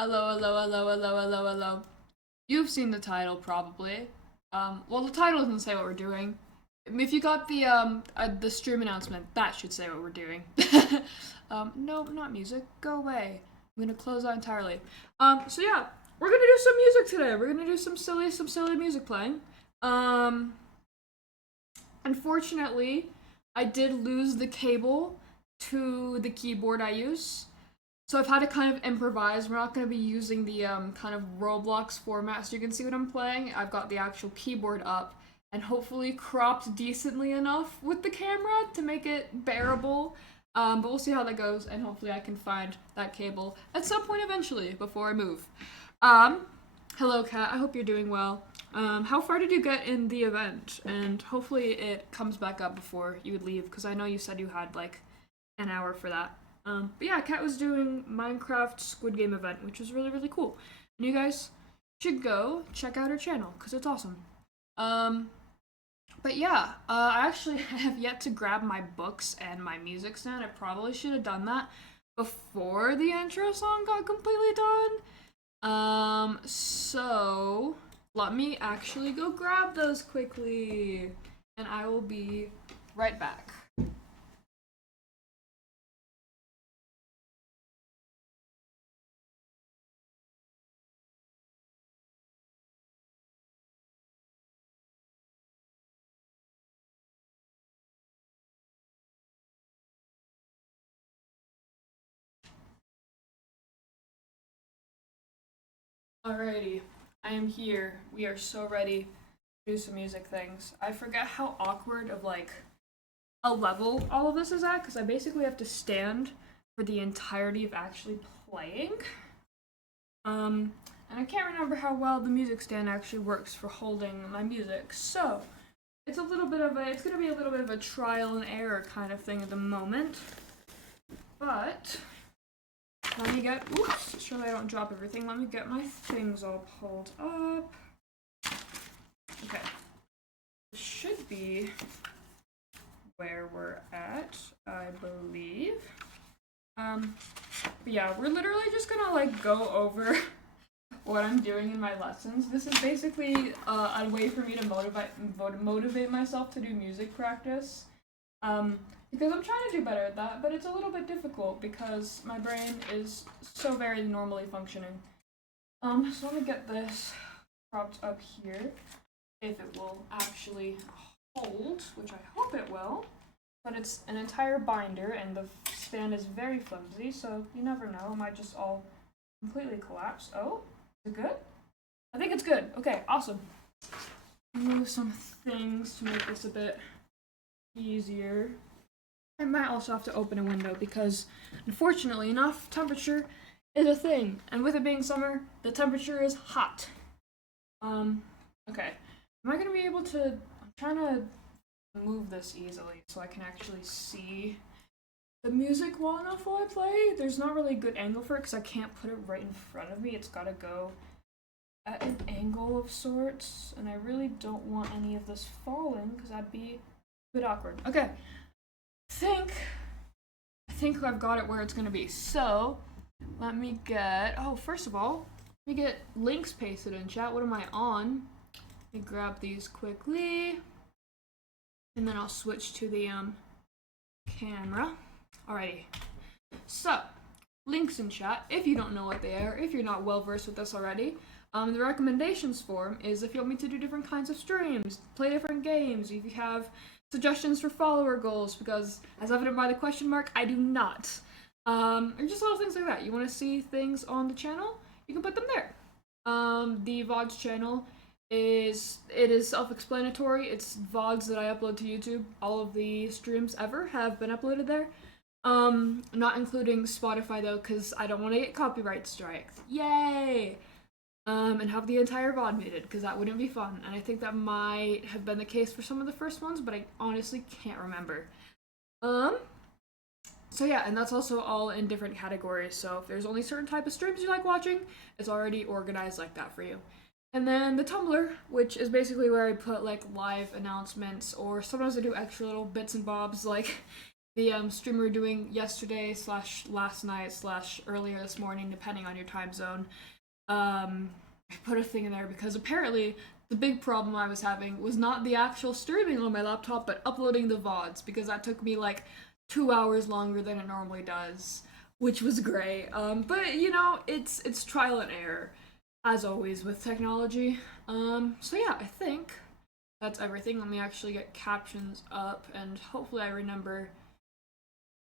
Hello, hello, hello, hello, hello, hello. You've seen the title probably. Well, the title doesn't say what we're doing. If you got the stream announcement, that should say what we're doing. No, not music. Go away. I'm gonna close that entirely. So yeah, we're gonna do some music today. We're gonna do some silly music playing. Um, Unfortunately, I did lose the cable to the keyboard I use. So I've had to kind of improvise. We're not going to be using the kind of Roblox format so you can see what I'm playing. I've got the actual keyboard up and hopefully cropped decently enough with the camera to make it bearable. But we'll see how that goes, and hopefully I can find that cable at some point eventually before I move. Um, Hello, Kat. I hope you're doing well. How far did you get in the event? And hopefully it comes back up before you would leave, because I know you said you had like an hour for that. But yeah, Kat was doing Minecraft Squid Game event, which was really, really cool. And you guys should go check out her channel, because it's awesome. Um, but yeah, I actually have yet to grab my books and my music stand. I probably should have done that before the intro song got completely done. So let me actually go grab those quickly, and I will be right back. Alrighty, I am here. We are so ready to do some music things. I forget how awkward of like a level all of this is at because I basically have to stand for the entirety of actually playing. And I can't remember how well the music stand actually works for holding my music. So it's gonna be a little bit of a trial and error kind of thing at the moment. But let me get, oops, surely I don't drop everything. Let me get my things all pulled up. Okay. This should be where we're at, I believe. But yeah, we're literally just gonna like go over what I'm doing in my lessons. This is basically a way for me to motivate myself to do music practice. Because I'm trying to do better at that, but it's a little bit difficult because my brain is so very normally functioning. So let me get this propped up here, if it will actually hold, which I hope it will. But it's an entire binder, and the stand is very flimsy, so you never know. It might just all completely collapse. Oh, is it good? I think it's good. Okay, awesome. Move some things to make this a bit easier. I might also have to open a window because, unfortunately enough, temperature is a thing. And with it being summer, the temperature is hot. Okay. Am I gonna be able to? I'm trying to move this easily so I can actually see the music well enough while I play. There's not really a good angle for it because I can't put it right in front of me. It's gotta go at an angle of sorts, and I really don't want any of this falling because that'd be a bit awkward. Okay. think I think I've got it where it's gonna be. So let me get first of all, let me get links pasted in chat. What am I on? Let me grab these quickly. And then I'll switch to the camera. Alrighty. So links in chat if you don't know what they are, if you're not well versed with this already. The recommendations form is if you want me to do different kinds of streams, play different games, if you have suggestions for follower goals, because as evident by the question mark, I do not. And just little things like that. You want to see things on the channel, you can put them there. The VODs channel is self-explanatory. It's VODs that I upload to YouTube. All of the streams ever have been uploaded there. Not including Spotify though, because I don't want to get copyright strikes. Yay! And have the entire VOD muted, because that wouldn't be fun. And I think that might have been the case for some of the first ones, but I honestly can't remember. So yeah, and that's also all in different categories. So if there's only certain type of streams you like watching, it's already organized like that for you. And then the Tumblr, which is basically where I put like live announcements, or sometimes I do extra little bits and bobs, like stream we were doing yesterday slash last night slash earlier this morning, depending on your time zone. I put a thing in there because apparently the big problem I was having was not the actual streaming on my laptop, but uploading the VODs, because that took me like 2 hours longer than it normally does, which was great. But you know, it's trial and error, as always with technology. So yeah, I think that's everything. Let me actually get captions up, and hopefully I remember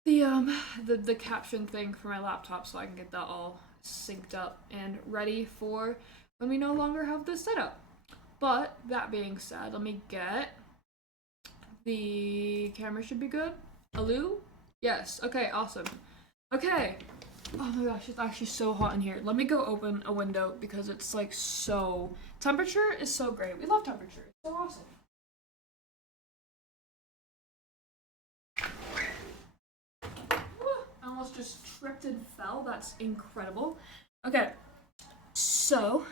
the caption thing for my laptop so I can get that all synced up and ready for when we no longer have this setup. But that being said, let me get the camera should be good. Alu? Yes. Okay, awesome. Okay. Oh my gosh, it's actually so hot in here. Let me go open a window because it's like so temperature is so great. We love temperature. It's so awesome. I almost just tripped and fell. That's incredible. Okay. So,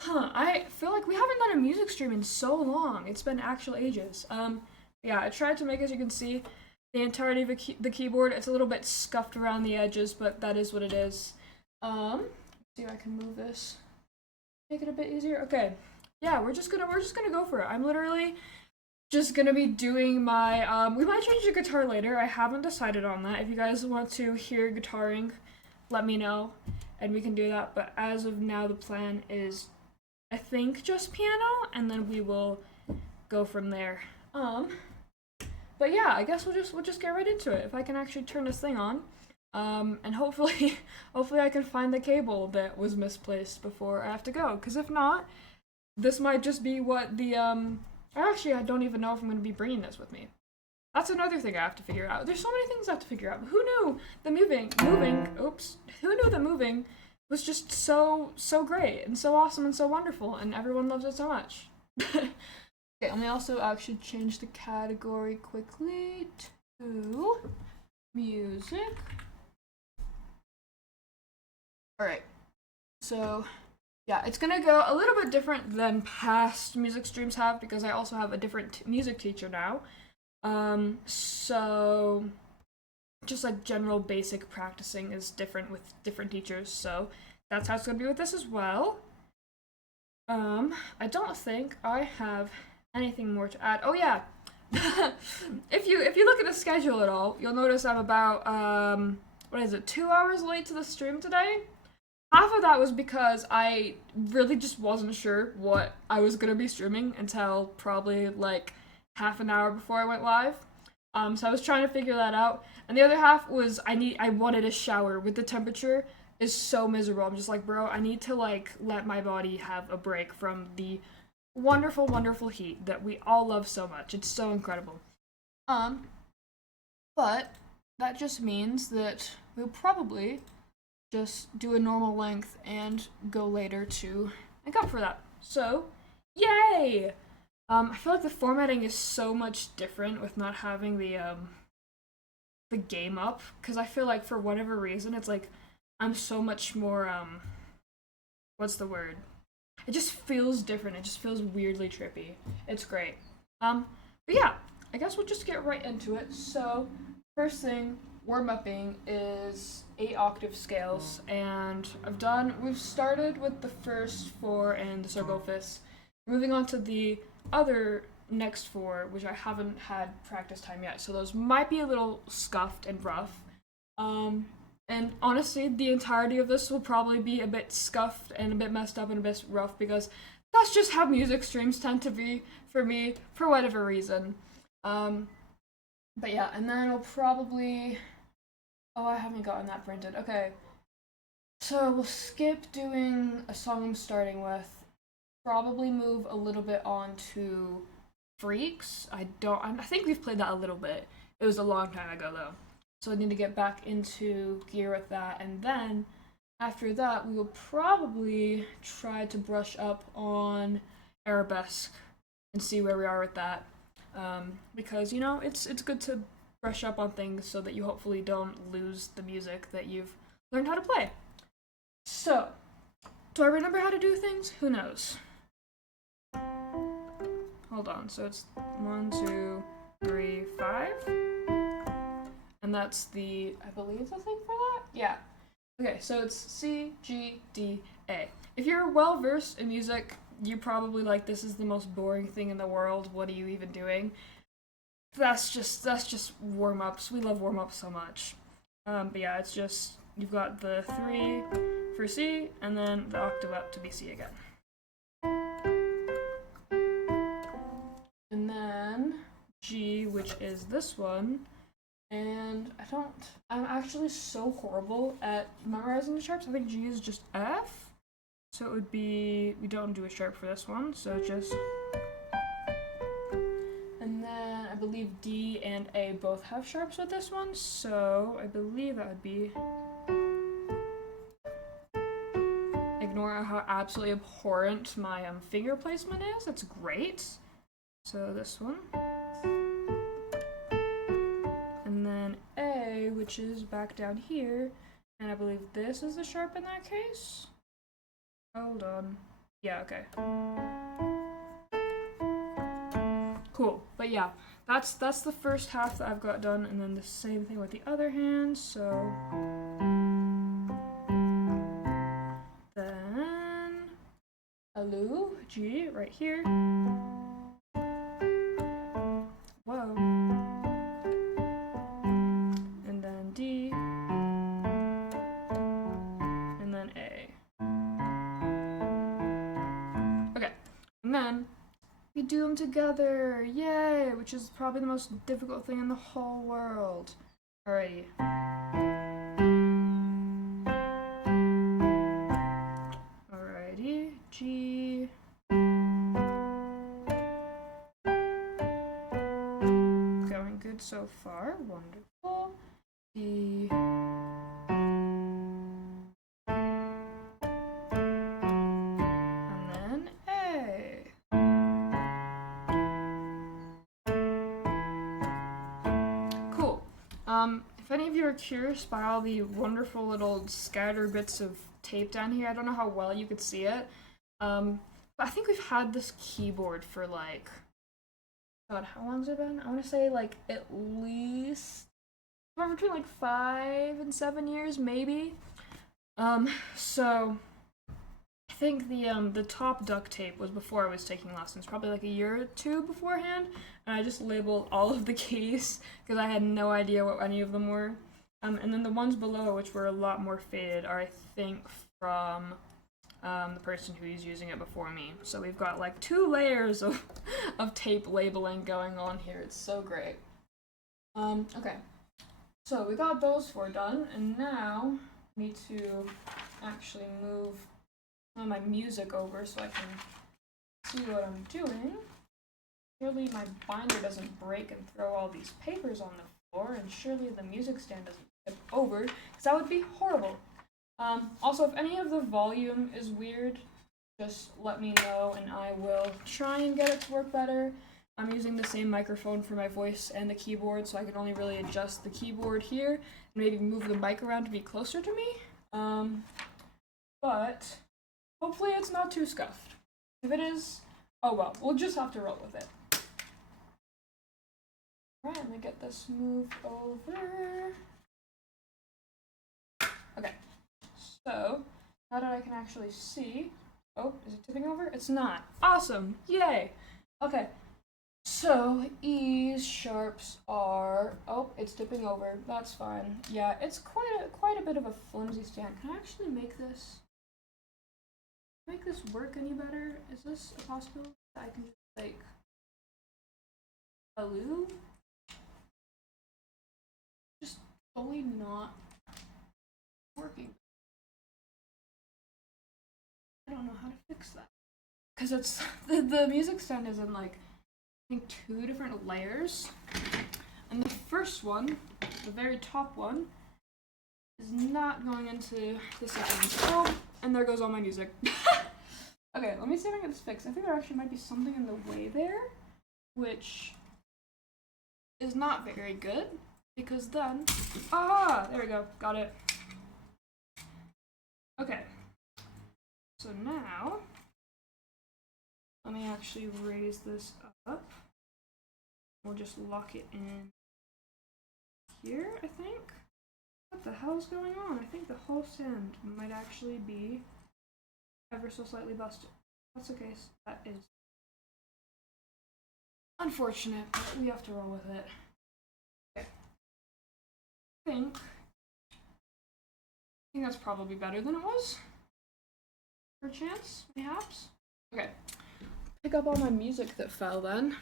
I feel like we haven't done a music stream in so long. It's been actual ages. Yeah, I tried to make, as you can see, the entirety of the keyboard. It's a little bit scuffed around the edges, but that is what it is. Let's see if I can move this. Make it a bit easier. Okay. Yeah, we're just gonna go for it. I'm literally just gonna be doing my we might change the guitar later. I haven't decided on that. If you guys want to hear guitaring, let me know and we can do that. But as of now, the plan is, I think, just piano, and then we will go from there. But yeah, I guess we'll just get right into it. If I can actually turn this thing on, and hopefully I can find the cable that was misplaced before I have to go. Because if not, this might just be what the Actually, I don't even know if I'm going to be bringing this with me. That's another thing I have to figure out. There's so many things I have to figure out. Who knew the moving? Oops. Who knew the moving was just so great and so awesome and so wonderful, and everyone loves it so much. Okay, let me also actually change the category quickly to music. Alright, so yeah, it's gonna go a little bit different than past music streams have because I also have a different music teacher now. So just like general basic practicing is different with different teachers, so that's how it's gonna be with this as well. I don't think I have anything more to add. Oh yeah, if you look at the schedule at all, you'll notice I'm about 2 hours late to the stream today. Half of that was because I really just wasn't sure what I was gonna be streaming until probably like half an hour before I went live. So I was trying to figure that out. And the other half was I wanted a shower. With the temperature is so miserable. I'm just like, bro, I need to like let my body have a break from the wonderful, wonderful heat that we all love so much. It's so incredible. But that just means that we'll probably just do a normal length and go later to make up for that. So, yay! I feel like the formatting is so much different with not having the game up, because I feel like for whatever reason it's like I'm so much more what's the word? It just feels different. It just feels weirdly trippy. It's great. But yeah, I guess we'll just get right into it. So, first thing, warm-upping is 8-octave scales, and we've started with the first 4 and the Sargophus. Moving on to the other next 4, which I haven't had practice time yet, so those might be a little scuffed and rough. And honestly, the entirety of this will probably be a bit scuffed and a bit messed up and a bit rough, because that's just how music streams tend to be for me, for whatever reason. But yeah, and then I'll probably... Oh, I haven't gotten that printed. Okay. So we'll skip doing a song I'm starting with. Probably move a little bit on to Freaks. I think we've played that a little bit. It was a long time ago though. So I need to get back into gear with that, and then after that we will probably try to brush up on Arabesque and see where we are with that. Because, you know, it's good to brush up on things so that you hopefully don't lose the music that you've learned how to play. So, do I remember how to do things? Who knows? Hold on, so it's 1, 2, 3, 5. and that's the, I believe, the thing for that? Yeah. Okay, so it's C, G, D, A. If you're well versed in music, you're probably like, this is the most boring thing in the world. What are you even doing? That's just warm-ups. We love warm-ups so much. But yeah, it's just, you've got the 3 for C, and then the octave up to be C again. And then G, which is this one. And I'm actually so horrible at memorizing the sharps. I think G is just F. So it would be, we don't do a sharp for this one, so just. And then I believe D and A both have sharps with this one, so I believe that would be. Ignore how absolutely abhorrent my finger placement is. That's great. So this one. And then A, which is back down here, and I believe this is the sharp in that case. Hold on. Yeah, okay. Cool. But yeah, that's the first half that I've got done, and then the same thing with the other hand, so then Alu, G, right here. Whoa. And then D. And then A. Okay. And then we do them together. Yay! Which is probably the most difficult thing in the whole world. Alrighty. Alrighty. G. Going good so far. Wonderful. D. And then A. Cool. If any of you are curious by all the wonderful little scatter bits of tape down here, I don't know how well you could see it. But I think we've had this keyboard for like, God, how long's it been? I want to say like at least somewhere between like 5 and 7 years, maybe. So I think the top duct tape was before I was taking lessons, probably like a year or two beforehand, and I just labeled all of the keys because I had no idea what any of them were. And then the ones below, which were a lot more faded, are I think from the person who's using it before me. So we've got like 2 layers of tape labeling going on here. It's so great. Okay. So we got those 4 done, and now I need to actually move some of my music over so I can see what I'm doing. Surely my binder doesn't break and throw all these papers on the floor, and surely the music stand doesn't tip over, because that would be horrible. Also, if any of the volume is weird, just let me know and I will try and get it to work better. I'm using the same microphone for my voice and the keyboard, so I can only really adjust the keyboard here and maybe move the mic around to be closer to me. But hopefully it's not too scuffed. If it is, oh well, we'll just have to roll with it. Alright, let me get this moved over. Okay, so now that I can actually see, oh, is it tipping over? It's not. Awesome, yay! Okay, so E's sharps are, oh, it's tipping over, that's fine. Yeah, it's quite a bit of a flimsy stand. Can I actually make this work any better? Is this a possibility that I can just like Alu? Just totally not working. I don't know how to fix that. Because it's the music stand is in like I think 2 different layers. And the first one, the very top one, is not going into the second. Oh, and there goes all my music. Okay, let me see if I can get this fixed. I think there actually might be something in the way there, which is not very good, because then, there we go, got it. Okay, so now, let me actually raise this up. We'll just lock it in here, I think. What the hell's going on? I think the whole sand might actually be ever so slightly busted. That's okay. That is unfortunate, but we have to roll with it. Okay. I think that's probably better than it was. Perchance, perhaps. Okay. Pick up all my music that fell then.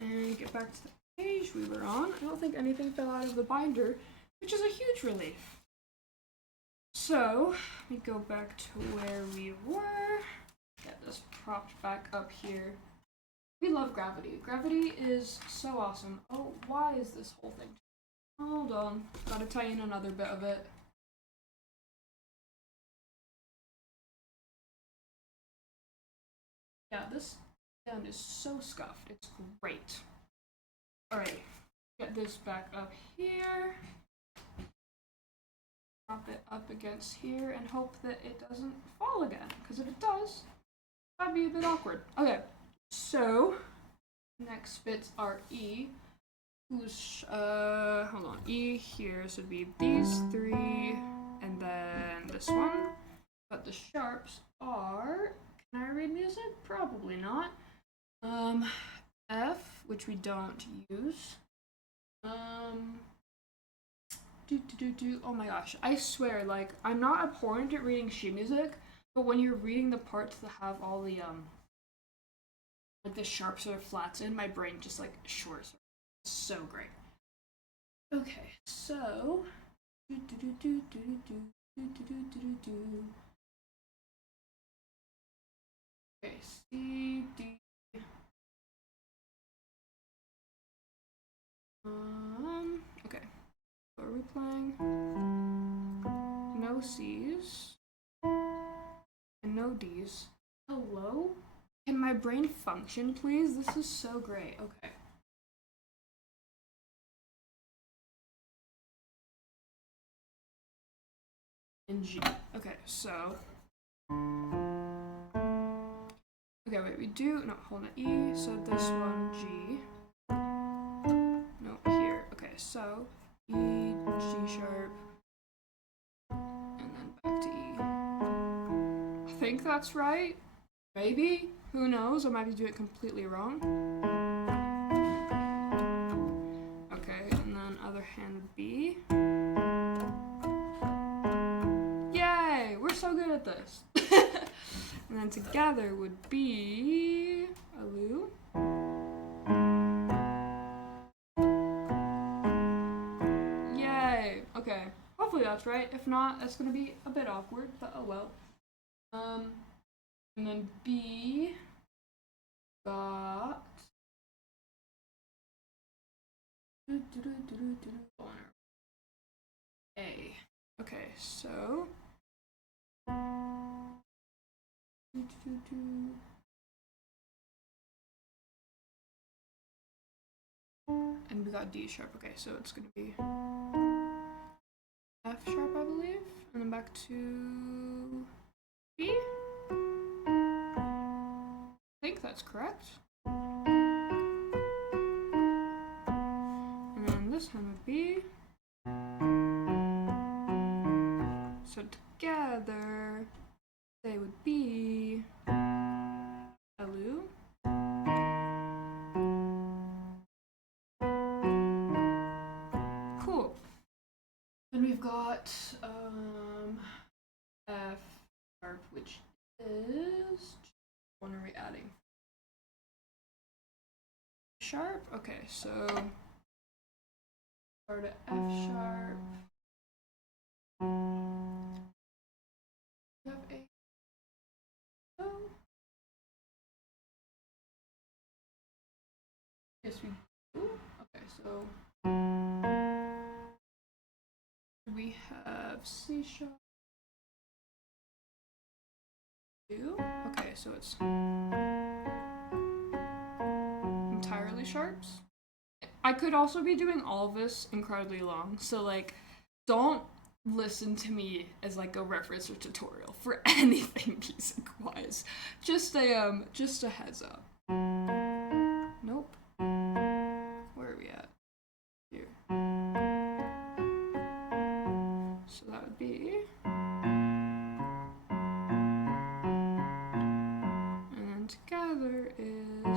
And get back to the page we were on. I don't think anything fell out of the binder, which is a huge relief. So, let me go back to where we were. Get this propped back up here. We love gravity. Gravity is so awesome. Oh, why is this whole thing? Hold on. Gotta tighten another bit of it. Yeah, this end is so scuffed. It's great. Alright. Get this back up here. Prop it up against here and hope that it doesn't fall again. Because if it does, that'd be a bit awkward. Okay. So, next bits are E. Who's, hold on. E here, so it'd be these three, and then this one. But the sharps are, can I read music? Probably not. F, which we don't use. Oh my gosh, I swear, like, I'm not abhorrent at reading sheet music, but when you're reading the parts that have all the, like the sharps or flats in, my brain just, like, shorts. It's so great. Okay, so, okay, C, D, okay, what are we playing? No C's, and no D's. Hello? Can my brain function, please? This is so great. Okay. And G. Okay, so. Okay, wait, we do. No, hold on. E, so this one, G. No, here. Okay, so E, G sharp. And then back to E. I think that's right. Maybe. Who knows? I might be doing it completely wrong. Okay, and then other hand B. Yay! We're so good at this. And then together would be a Lu. Yay! Okay. Hopefully that's right. If not, that's gonna be a bit awkward, but oh well. And then B got A. Okay, so and we got D sharp. Okay, so it's gonna be F sharp, I believe, and then back to B. I think that's correct. And then this one would be. So together, they would be a Lu. Cool. Then we've got F sharp, which is. What are we adding? Sharp. Okay, so start at F sharp. We have A. Oh. Yes, we do. Okay, so we have C sharp. Okay, so it's entirely sharps. I could also be doing all of this incredibly long, so like, don't listen to me as like a reference or tutorial for anything music wise. Just a heads up. Nope. Where are we at?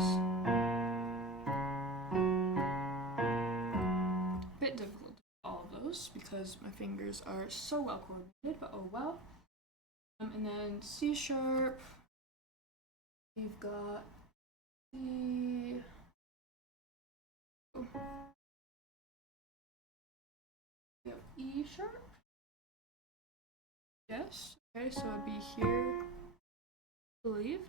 those. A bit difficult to do all of those because my fingers are so well coordinated, but oh well. And then C sharp. We've got the we have E sharp. Yes. Okay, so it'd be here, I believe.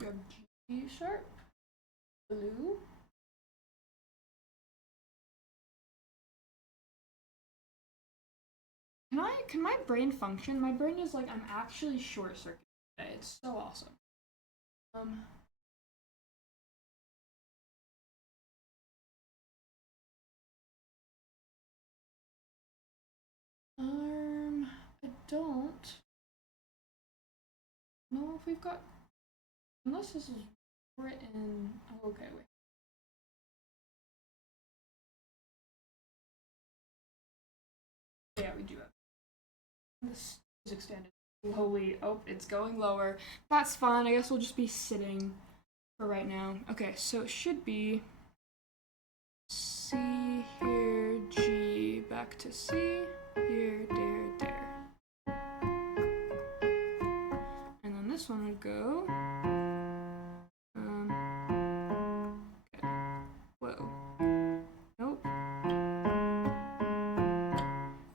We have G sharp, blue. Can my brain function? My brain is like I'm actually short circuited today. It's so awesome. I don't know if we've got, unless this is written. Oh, okay, wait. Yeah, we do have this is extended slowly. Oh, it's going lower. That's fine. I guess we'll just be sitting for right now. Okay, so it should be C here, G back to C, here, there. And then this one would go. Okay. Whoa. Nope.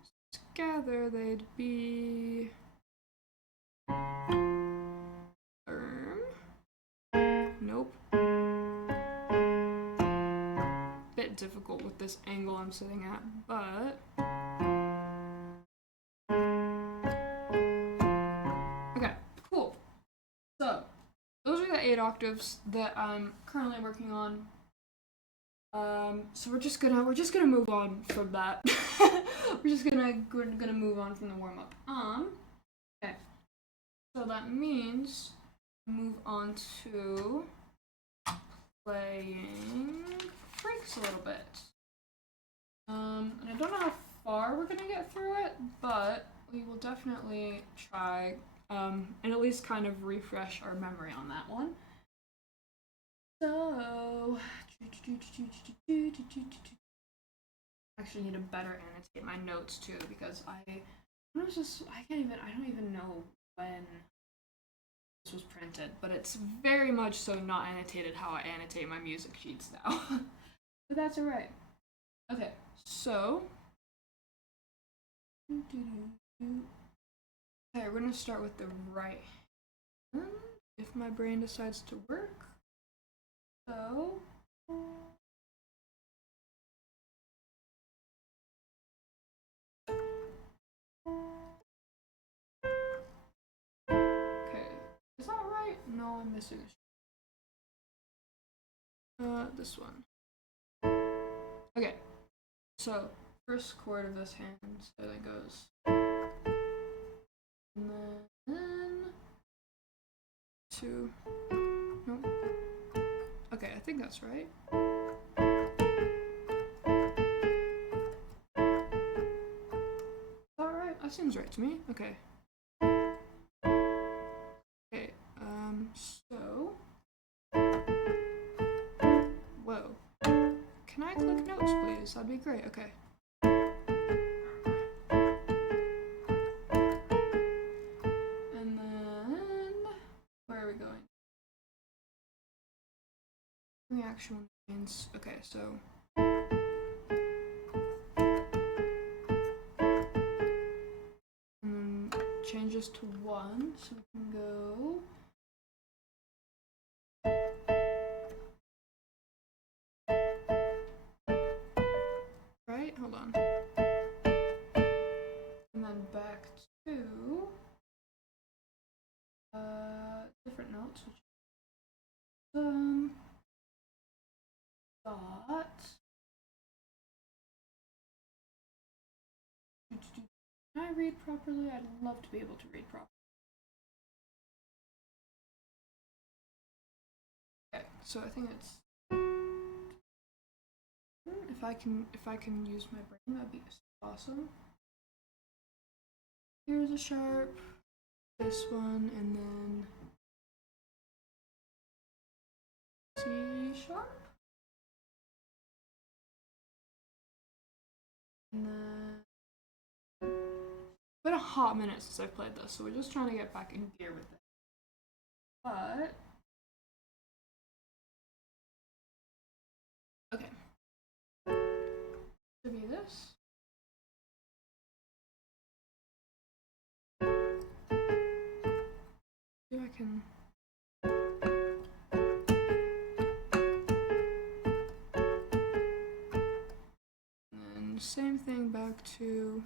So together they'd be. Nope. Bit difficult with this angle I'm sitting at, but. Okay, cool. So, those are the 8 octaves that I'm currently working on. So we're just gonna move on from that. we're gonna move on from the warm up. Okay. So that means move on to playing freaks a little bit. And I don't know how far we're gonna get through it, but we will definitely try and at least kind of refresh our memory on that one. So actually need to better annotate my notes too because I don't even know when this was printed, but it's very much so not annotated how I annotate my music sheets now. But that's alright. Okay, so okay, we're gonna start with the right hand if my brain decides to work. So okay, is that right? No, I'm missing a this one. Okay, so first chord of this hand, so that goes, and then 2. Nope. Okay, I think that's right. Alright, that seems right to me. Okay. Okay, so. Whoa. Can I click notes, please? That'd be great. Okay. And then. Where are we going? Reaction means. Okay, so. And then changes to 1, so we can go. Right? Hold on. And then back to different notes, which dot. Can I read properly? I'd love to be able to read properly. Okay, so I think it's if I can use my brain, that'd be awesome. Here's a sharp, this one, and then C sharp. And then it's been a hot minute since I've played this, so we're just trying to get back in gear with it. But okay. To be this. See if I can. And same thing back to.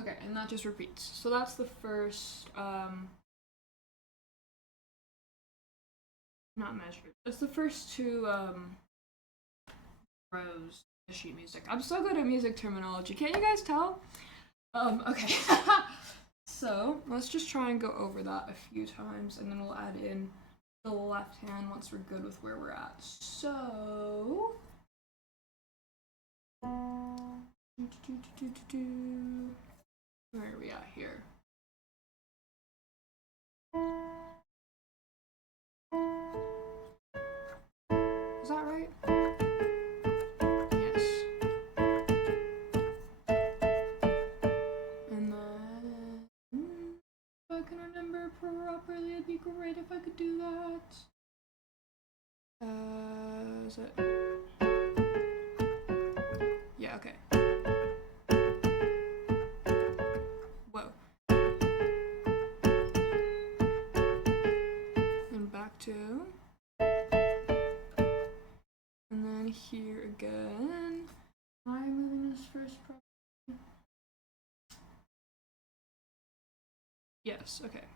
Okay, and that just repeats. So that's the first, not measured. That's the first two rows of sheet music. I'm so good at music terminology. Can't you guys tell? Okay. So let's just try and go over that a few times, and then we'll add in the left hand once we're good with where we're at. So where are we at here? Is that right? Yes. And then, if I can remember properly, it'd be great if I could do that. Is it? Yeah, okay. Whoa. And back to. And then here again. Am I moving this first properly? Yes, okay.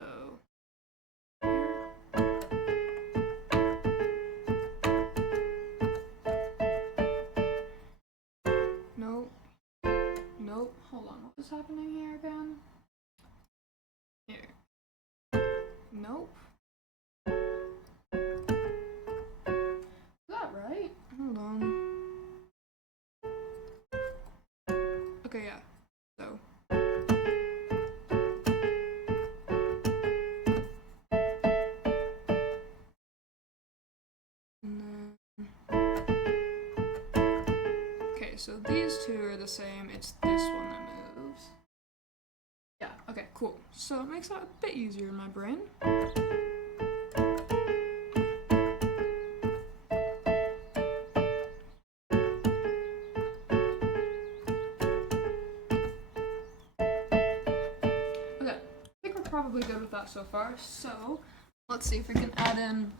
So nope. Nope. Hold on. What was happening here again? Here. Nope. Is that right? Hold on. Okay, yeah. So. And then. Okay, so these two are the same. It's this one that moves. Yeah, okay, cool. So it makes that a bit easier in my brain. Okay, I think we're probably good with that so far. So let's see if we can add in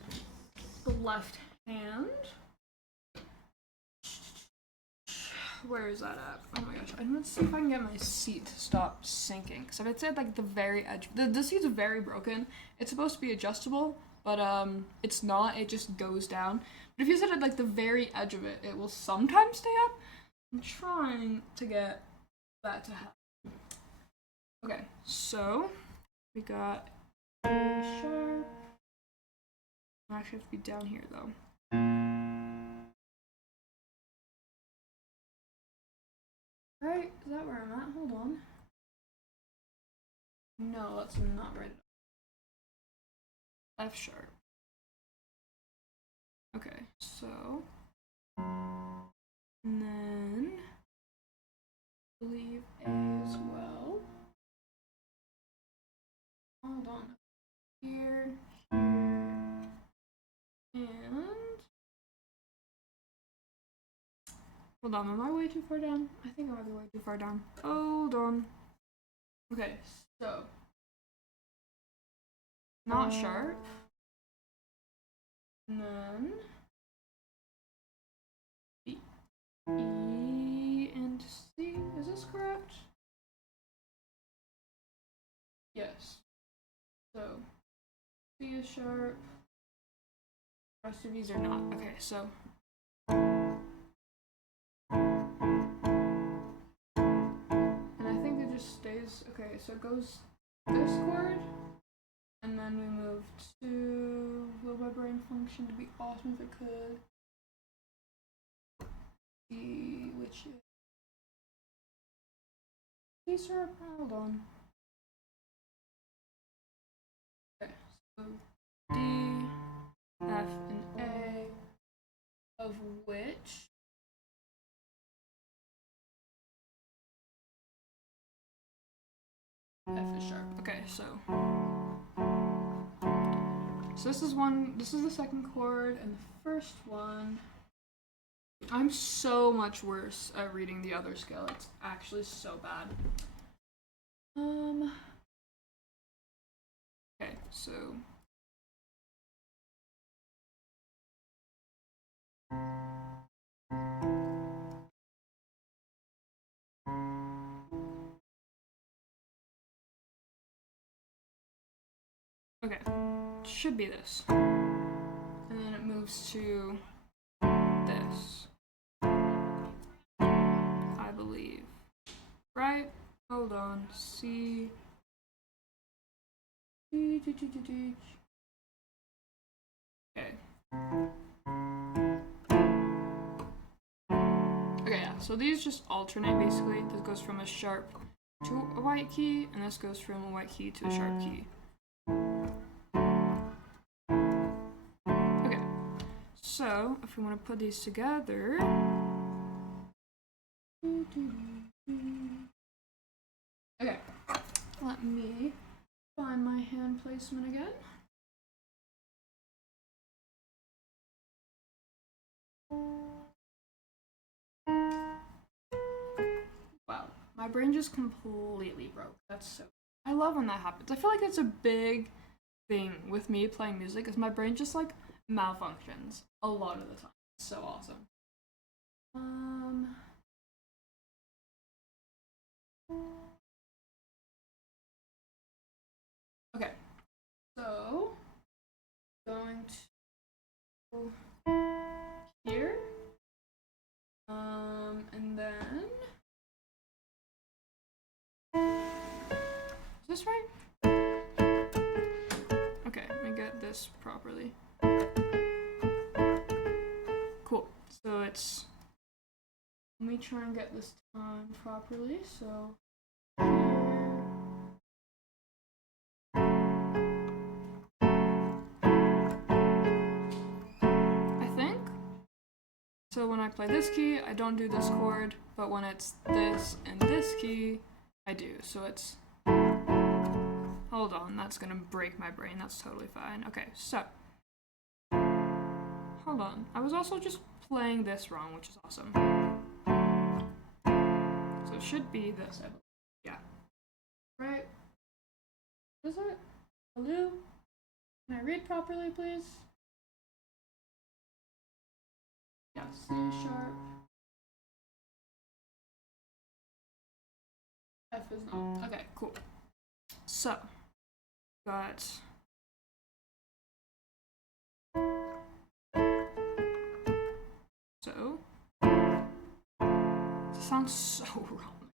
the left hand. Where is that at? Oh my gosh, I'm gonna see if I can get my seat to stop sinking. Because if it's at like the very edge, the seat's very broken. It's supposed to be adjustable, but it's not. It just goes down. But if you sit at like the very edge of it, it will sometimes stay up. I'm trying to get that to happen. Okay, so we got A sharp. I actually have to be down here though. Right? Is that where I'm at? Hold on. No, that's not right. F sharp. Okay, so. And then. I believe A as well. Hold on. Here, here, and. Hold on, am I way too far down? I think I might be way too far down. Hold on. Okay, so. Not sharp. And then. B. E and C. Is this correct? Yes. So. C is sharp. The rest of these are not. Okay, so. And I think it just stays. Okay, so it goes this chord. And then we move to. Will my brain function to be awesome if it could? D, which is. C sharp, hold on. Okay, so D, F, and A, of which F is sharp. Okay, so this is the second chord, and the first one. I'm so much worse at reading the other scale. It's actually so bad. Okay, so okay, should be this. And then it moves to this. I believe. Right? Hold on. C. Okay. Okay, yeah, so these just alternate basically. This goes from a sharp to a white key, and this goes from a white key to a sharp key. Okay, so if we want to put these together. Okay, let me find my hand placement again. Wow, my brain just completely broke. That's so. I love when that happens. I feel like it's a big thing with me playing music, is my brain just like malfunctions a lot of the time. It's so awesome. Okay, so going to here, and then is this right? Okay, let me get this properly. Cool. So it's. Let me try and get this time properly. So I think. So when I play this key, I don't do this chord, but when it's this and this key, I do. So it's. Hold on, that's gonna break my brain. That's totally fine. Okay, so. Hold on. I was also just playing this wrong, which is awesome. So it should be this, I believe. Yeah. Right? Is it? Hello? Can I read properly, please? Yeah, C sharp. F is not. Okay, cool. So, got. So. This sounds so wrong.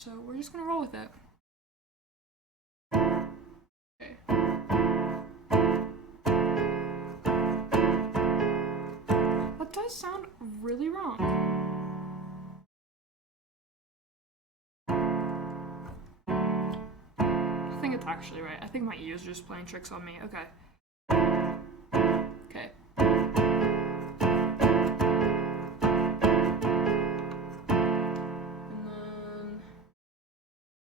So we're just gonna roll with it. Okay. That does sound really wrong. I think it's actually right. I think my ears are just playing tricks on me. Okay. Okay. And then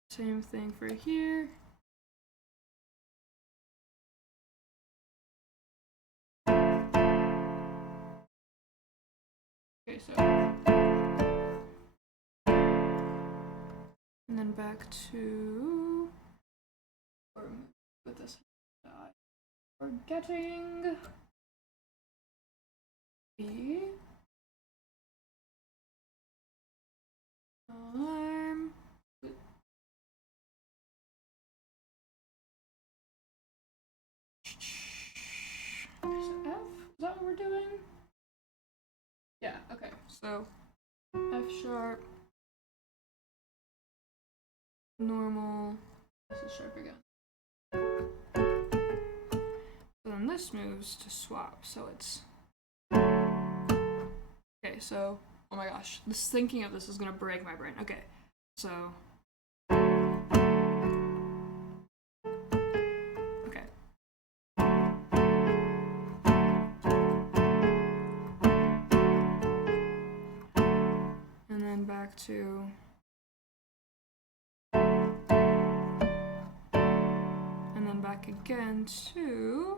same thing for here. Okay, so. And then back to. Or with this. Forgetting. B. Alarm. F? Is that what we're doing? Yeah, okay. So F sharp, normal, this is sharp again. So then this moves to swap, so it's. Okay, so Oh my gosh, this thinking of this is gonna break my brain. Okay, so. Okay. And then back to. And then back again to.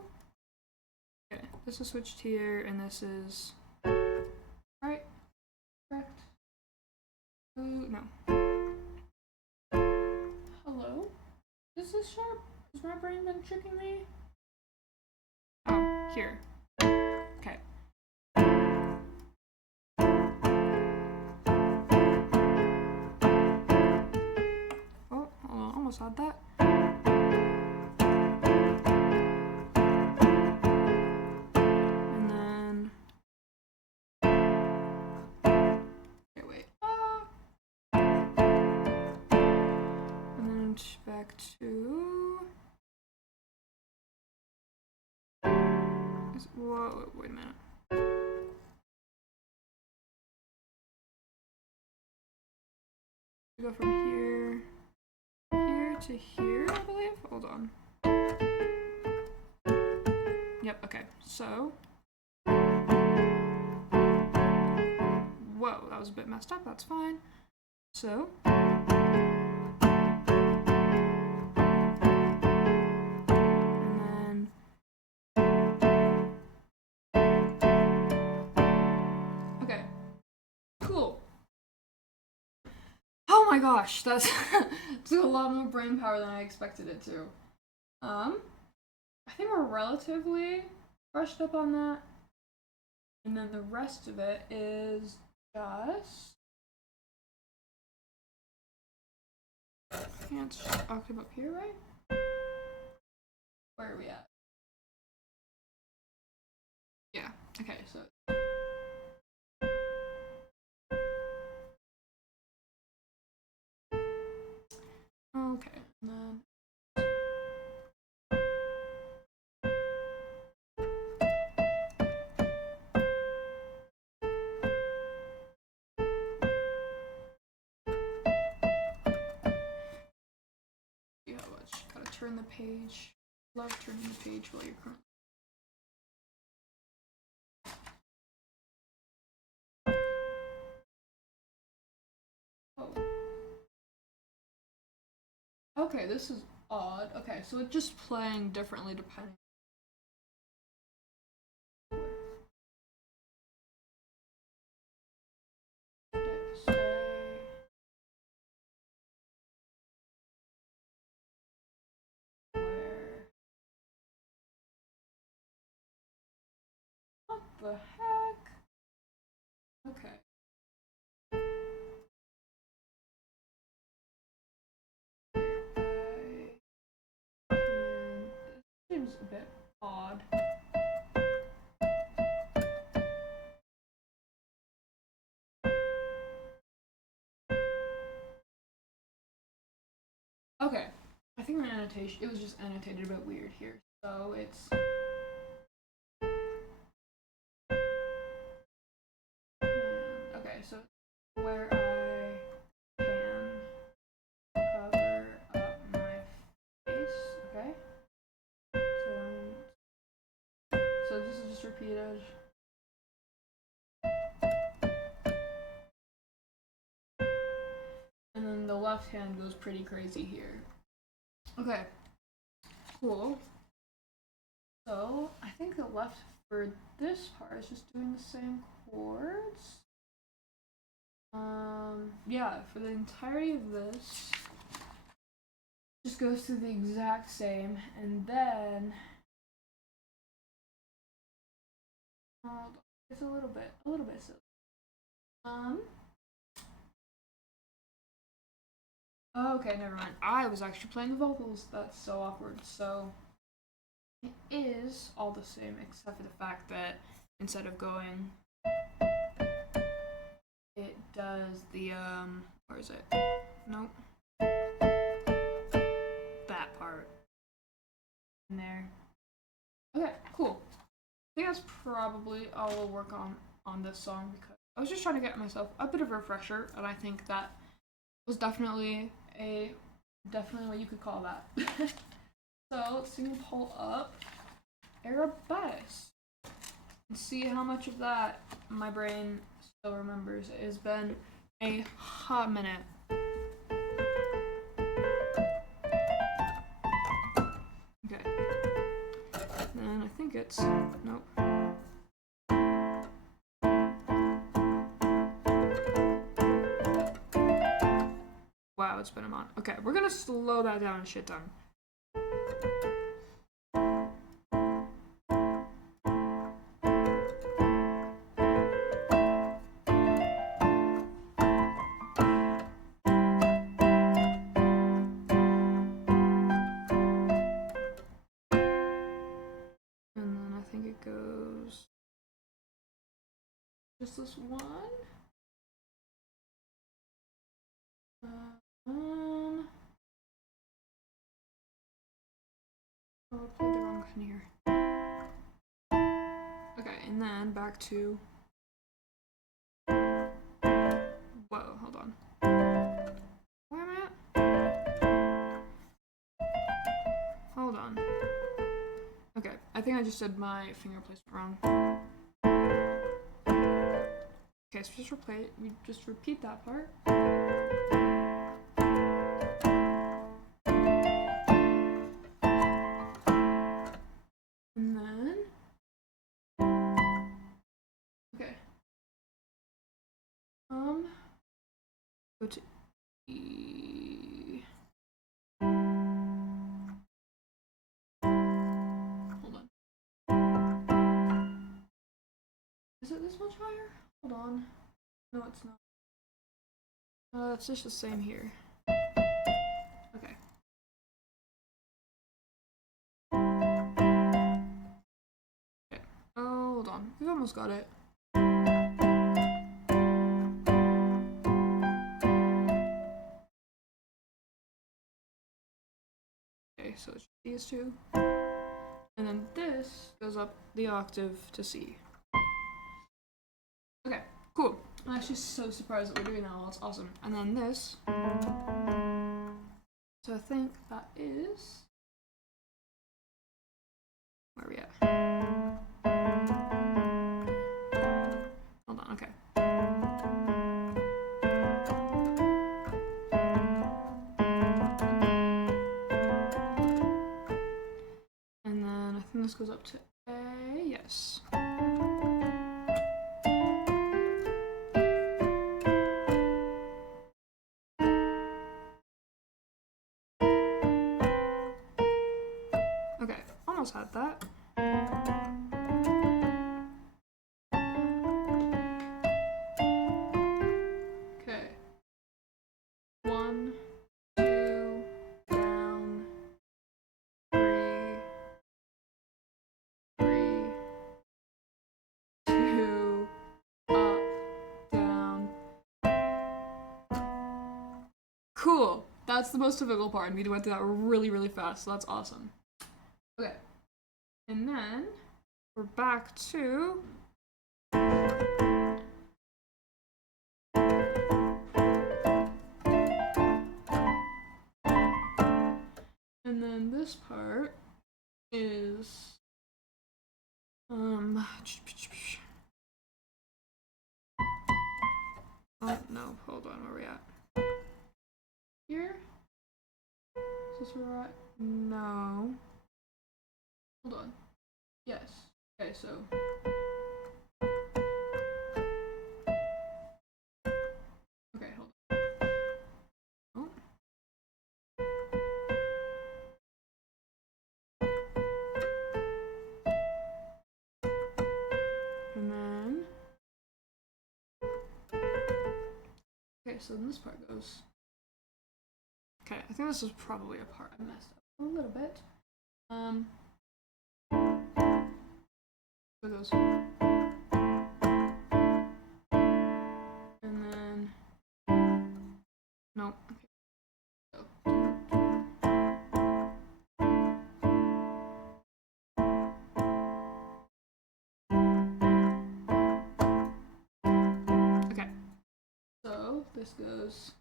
Okay, this is switched here, and this is. Right? Correct? Oh, no. Hello? Is this sharp? Has my brain been tricking me? Oh, here. Okay. Oh, hold on, almost had that. And then. Okay, wait. And then back to. Whoa, wait a minute. We go from here to here, I believe. Hold on. Yep, okay. So. Whoa, that was a bit messed up. That's fine. So. Cool. Oh my gosh, that's a lot more brain power than I expected it to. I think we're relatively brushed up on that. And then the rest of it is just. I think it's just octave up here, right? Where are we at? Yeah, okay, so. Okay, and then. See how much. Gotta turn the page. Love turning the page while you're currently. Okay, this is odd. Okay, so it's just playing differently depending. What the heck? Okay. Seems a bit odd. Okay, I think my annotation, it was just annotated a bit weird here. So it's. Okay, so where I can cover up my face, okay? So this is just repeated. And then the left hand goes pretty crazy here. Okay, cool. So I think the left for this part is just doing the same chords. Yeah, for the entirety of this, just goes through the exact same, and then it's a little bit silly. Oh, okay, never mind. I was actually playing the vocals. That's so awkward. So it is all the same, except for the fact that instead of going, it does the where is it? Nope. That part. In there. Okay, cool. I think that's probably all we'll work on this song because was just trying to get myself a bit of a refresher, and I think that was definitely what you could call that. So let's see me pull up Arabesque and see how much of that my brain still remembers. It has been a hot minute. Okay. Then I think it's nope. Wow, it's been a month. Okay, we're gonna slow that down a shit ton. And then I think it goes just this one. Oh, I played the wrong one here. Okay, and then back to. Whoa, hold on. Where am I at? Hold on. Okay, I think I just did my finger placement wrong. Okay, so we just repeat that part. And then, okay. Go to E. Hold on. Is it this much higher? Hold on. No, it's not. It's just the same here. Okay. Okay. Oh, hold on. We've almost got it. Okay, so it's these two. And then this goes up the octave to C. Okay, cool. I'm actually so surprised that we're doing that all. It's awesome. And then this. So I think that is. Where are we at? Hold on, okay. And then I think this goes up to A, yes. Okay, almost had that. Okay. 1, 2, down, 3, 2, up, down. Cool. That's the most difficult part. We went through that really, really fast, so that's awesome. Okay. And then we're back to and then this part is oh no, hold on, where are we at? Here? Is this where we're at? No. Hold on. Yes. Okay, so okay, hold on. Oh. And then okay, so then this part goes. Okay, I think this is probably a part I messed up a little bit. So it goes. And then nope. this goes.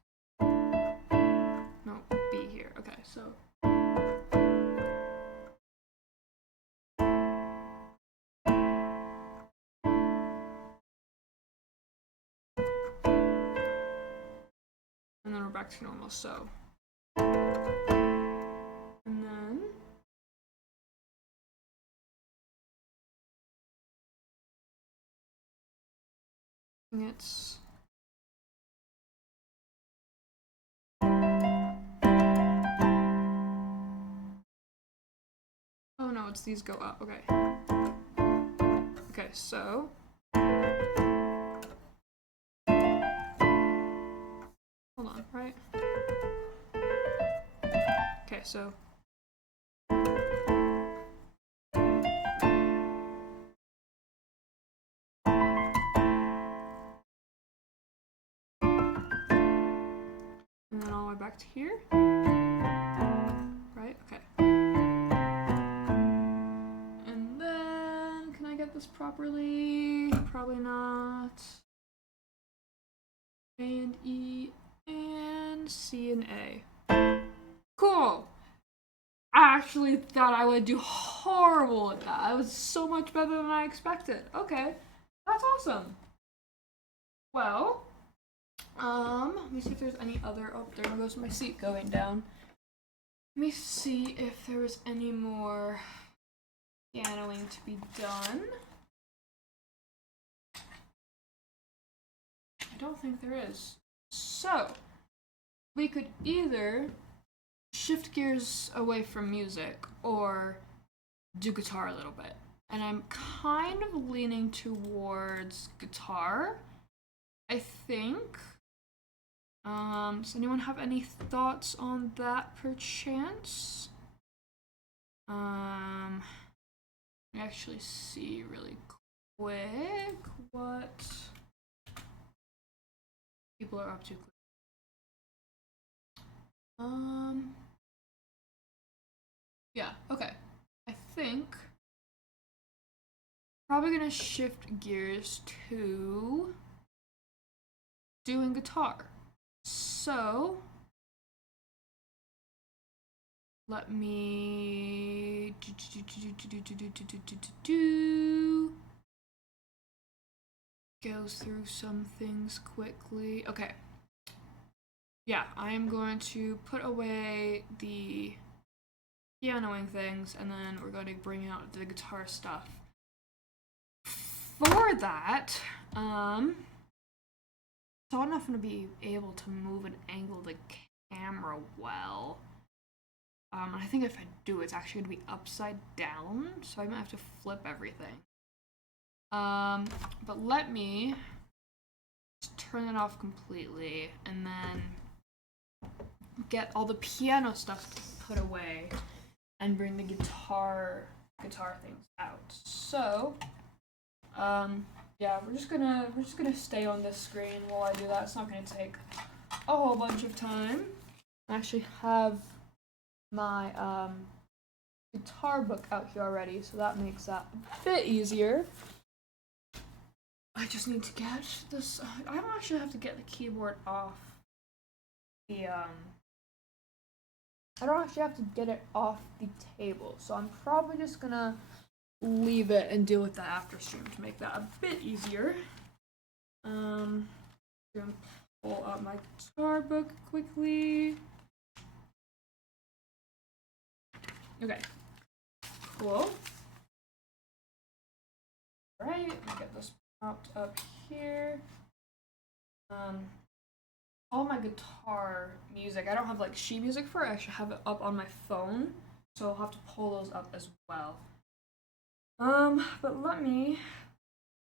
No, B here. Okay, so. And then we're back to normal, so. And then. It's. Oh no, it's these go up. Okay. Okay, so. Hold on, right? Okay, so. And then all the way back to here. Right? Okay. And then, can I get this properly? Probably not. A and E and C and A. Cool! I actually thought I would do horrible at that. It was so much better than I expected. Okay, that's awesome. Well, let me see if there's any other. Oh, there goes my seat going down. Let me see if there was any more pianoing to be done. I don't think there is. So, we could either shift gears away from music or do guitar a little bit. And I'm kind of leaning towards guitar, I think. Does anyone have any thoughts on that perchance? Let me actually see really quick what people are up to. Yeah, okay. I think probably gonna shift gears to doing guitar. So let me go through some things quickly. Okay. Yeah, I am going to put away the pianoing things and then we're going to bring out the guitar stuff. For that, so I'm not going to be able to move and angle the camera well. I think if I do, it's actually going to be upside down, so I might have to flip everything. But let me just turn it off completely and then get all the piano stuff put away and bring the guitar things out. So, yeah, we're just gonna stay on this screen while I do that. It's not gonna take a whole bunch of time. I actually have my guitar book out here already, so that makes that a bit easier. I just need to get this. I don't actually have to get the keyboard off the I don't actually have to get it off the table, so I'm probably just gonna leave it and deal with that after stream to make that a bit easier. I'm gonna pull up my guitar book quickly. Okay, cool. Right, let me get this propped up here. All my guitar music, I don't have like sheet music for it, I should have it up on my phone, so I'll have to pull those up as well. But let me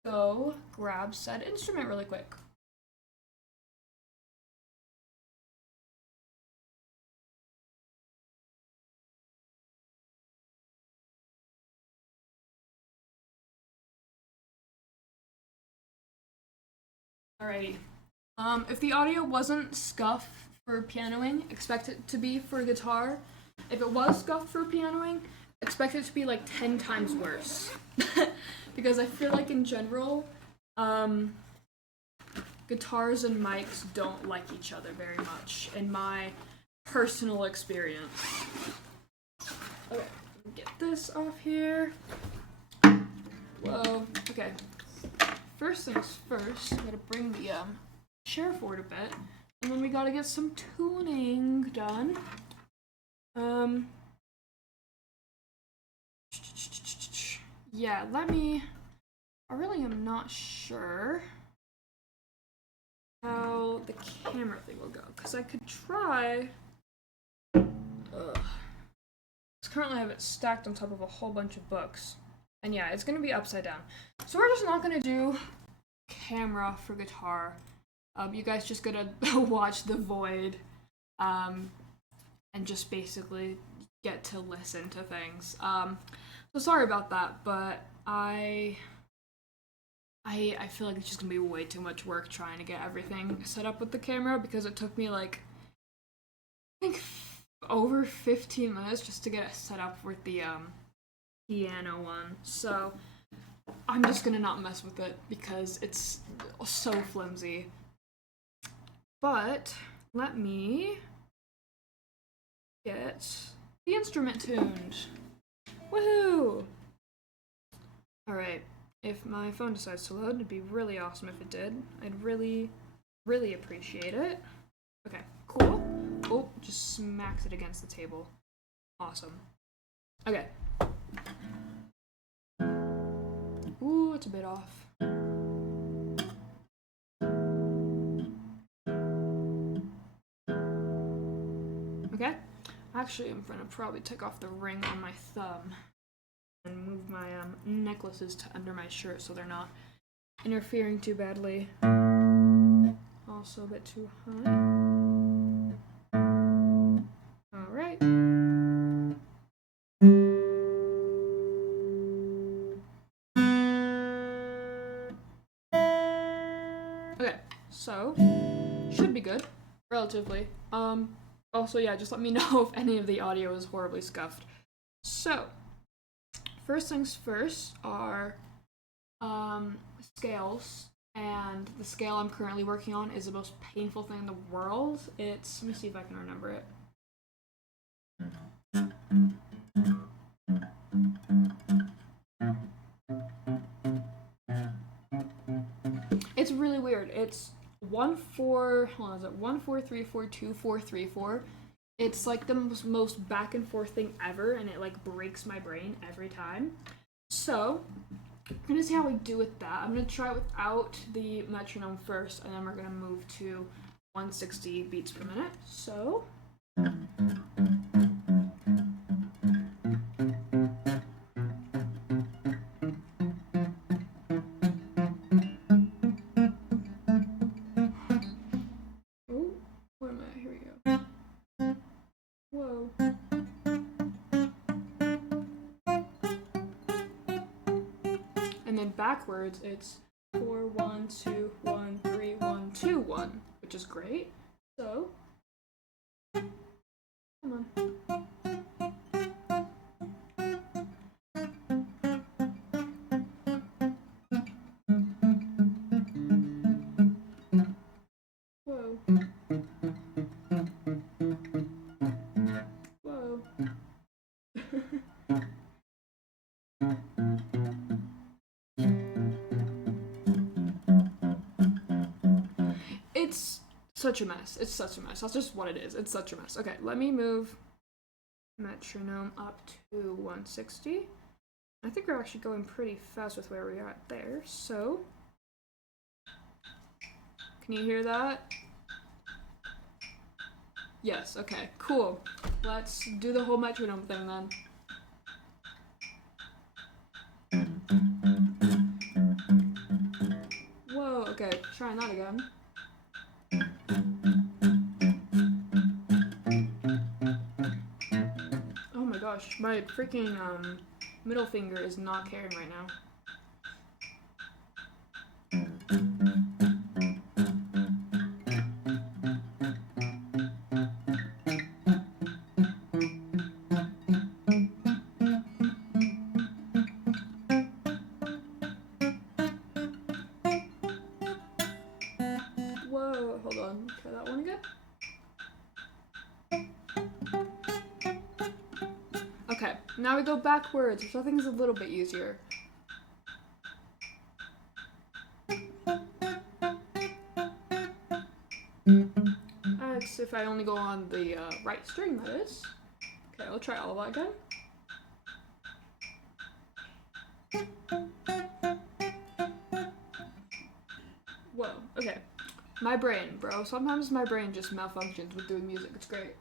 go grab said instrument really quick. Alrighty. If the audio wasn't scuffed for pianoing, expect it to be for guitar. If it was scuffed for pianoing, expect it to be like 10 times worse. Because I feel like in general, guitars and mics don't like each other very much, in my personal experience. Okay, get this off here. Whoa, okay. First things first, I'm gonna bring the chair forward a bit, and then we gotta get some tuning done. Yeah, I really am not sure how the camera thing will go, because I could try. Because currently I have it stacked on top of a whole bunch of books. And yeah, it's gonna be upside down. So we're just not gonna do camera for guitar. You guys just gotta watch the void, and just basically get to listen to things. So sorry about that, but I feel like it's just gonna be way too much work trying to get everything set up with the camera, because it took me like, I think, over 15 minutes just to get it set up with the piano one. So I'm just gonna not mess with it because it's so flimsy. But let me get the instrument tuned. Woohoo! Alright, if my phone decides to load, it'd be really awesome if it did. I'd really, really appreciate it. Okay, cool. Oh, just smacks it against the table. Awesome. Okay. Ooh, it's a bit off. Okay. Actually, I'm gonna probably take off the ring on my thumb and move my necklaces to under my shirt so they're not interfering too badly. Also a bit too high. Alright. Okay, so should be good, relatively. Also, yeah, just let me know if any of the audio is horribly scuffed. So, first things first are scales, and the scale I'm currently working on is the most painful thing in the world. Let me see if I can remember it. It's really weird. It's 1-4, hold on, is it 1-4-3-4, 2-4-3-4? It's like the most back and forth thing ever, and it like breaks my brain every time. So, I'm gonna see how I do with that. I'm gonna try it without the metronome first, and then we're gonna move to 160 beats per minute. So. Oh, where am I? Here we go. Whoa. And then backwards, it's 4-1-2-1-3-1-2-1, which is great. So, come on. Whoa. Whoa. It's such a mess. It's such a mess. That's just what it is. It's such a mess. Okay, let me move metronome up to 160. I think we're actually going pretty fast with where we are at there. So, can you hear that? Yes, okay, cool. Let's do the whole metronome thing then. Whoa, okay, trying that again. Oh my gosh, my freaking middle finger is not caring right now. Now we go backwards, which I think is a little bit easier. That's if I only go on the right string, that is. Okay, I'll try all of that again. Whoa, okay. My brain, bro. Sometimes my brain just malfunctions with doing music. It's great.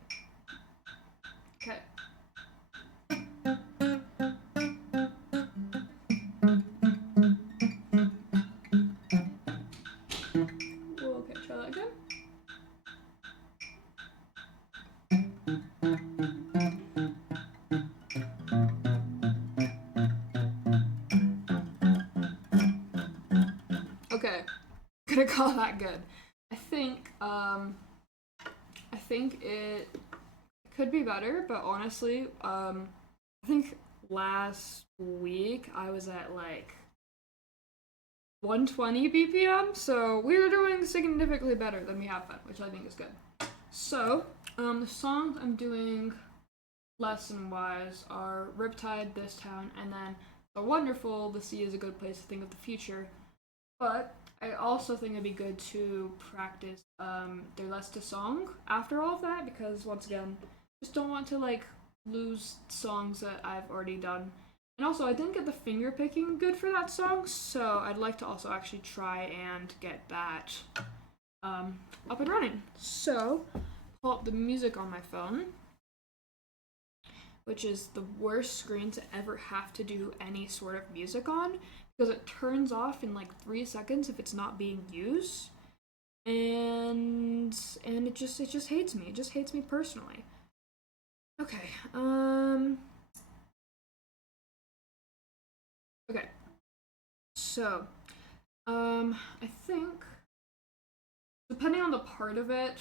Okay. Okay, try that again. Okay, gonna call that good. I think it could be better, but honestly, I think last week I was at like 120 BPM, so we're doing significantly better than we have been, which I think is good. So, the songs I'm doing lesson-wise are Riptide, This Town, and then The Wonderful, The Sea is a Good Place to Think of the Future. But I also think it'd be good to practice their less to song after all of that, because once again, just don't want to like lose songs that I've already done. And also, I didn't get the finger picking good for that song, so I'd like to also actually try and get that up and running. So, pull up the music on my phone, which is the worst screen to ever have to do any sort of music on, because it turns off in like 3 seconds if it's not being used, and it just hates me. It just hates me personally. Okay. Okay. So, I think depending on the part of it,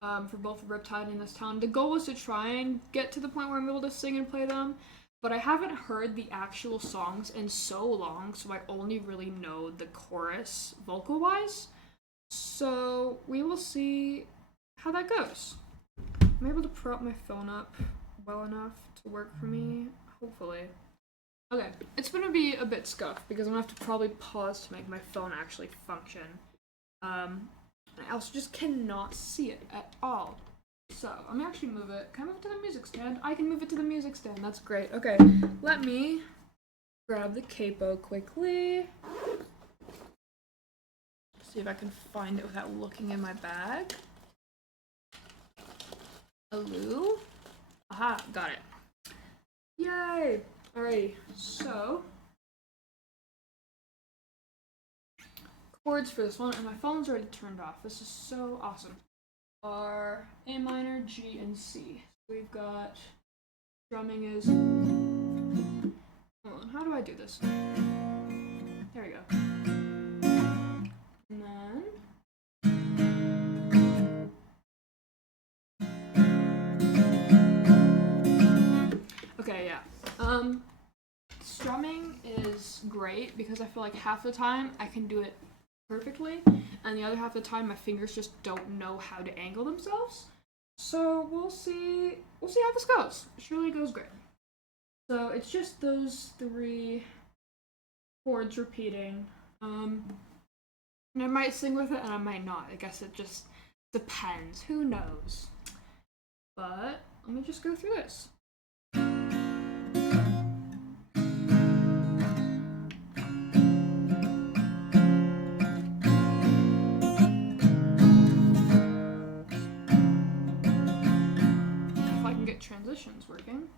for both Riptide and This Town, the goal was to try and get to the point where I'm able to sing and play them. But I haven't heard the actual songs in so long, so I only really know the chorus vocal-wise. So we will see how that goes. I'm able to prop my phone up well enough to work for me, hopefully. Okay, it's gonna be a bit scuffed because I'm gonna have to probably pause to make my phone actually function. I also just cannot see it at all. So, I'm gonna actually move it. Can I move it to the music stand? I can move it to the music stand. That's great. Okay, let me grab the capo quickly. See if I can find it without looking in my bag. Hello? Aha, got it. Yay! Alrighty, so chords for this one, and my phone's already turned off. This is so awesome. Are A minor, G, and C. We've got drumming is. Hold on, how do I do this? There we go. And then. Okay, yeah. Strumming is great because I feel like half the time I can do it perfectly, and the other half of the time my fingers just don't know how to angle themselves. So we'll see how this goes. It surely goes great. So it's just those 3 chords repeating. And I might sing with it and I might not. I guess it just depends. Who knows? But let me just go through this. Transitions working.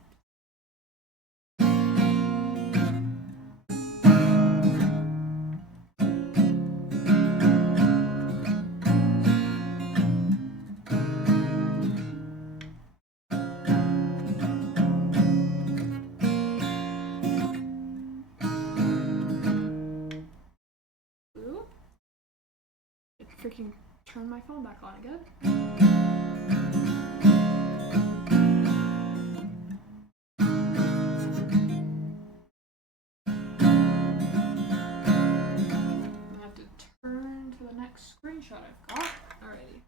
Ooh. It freaking turned my phone back on again. Screenshot I've got. Alrighty.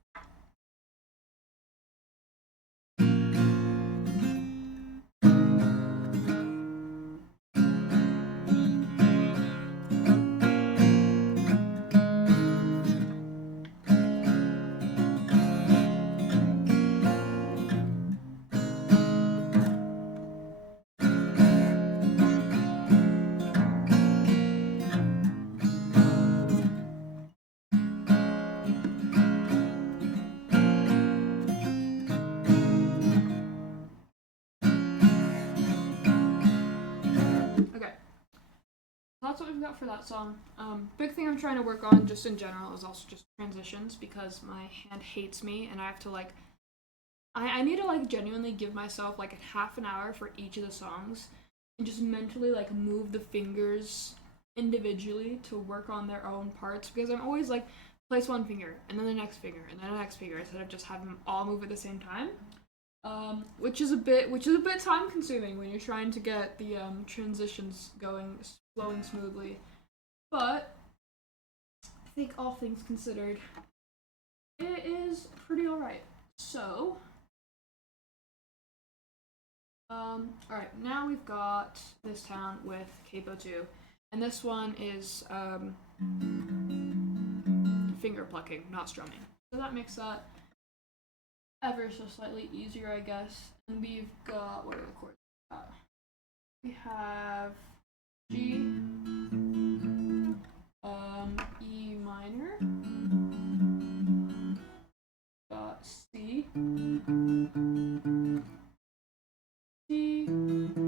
that's what we've got for that song. Big thing I'm trying to work on just in general is also just transitions because my hand hates me and I have to like I need to like genuinely give myself like a half an hour for each of the songs and just mentally like move the fingers individually to work on their own parts because I'm always like place one finger and then the next finger and then the next finger instead of just having them all move at the same time. Which is a bit time consuming when you're trying to get the transitions flowing smoothly. But I think all things considered, it is pretty alright. So, alright, now we've got This Town with Capo 2. And this one is finger plucking, not strumming. So that makes that ever so slightly easier, I guess. And we've got, what are the chords? We have G, E minor, got C, D, and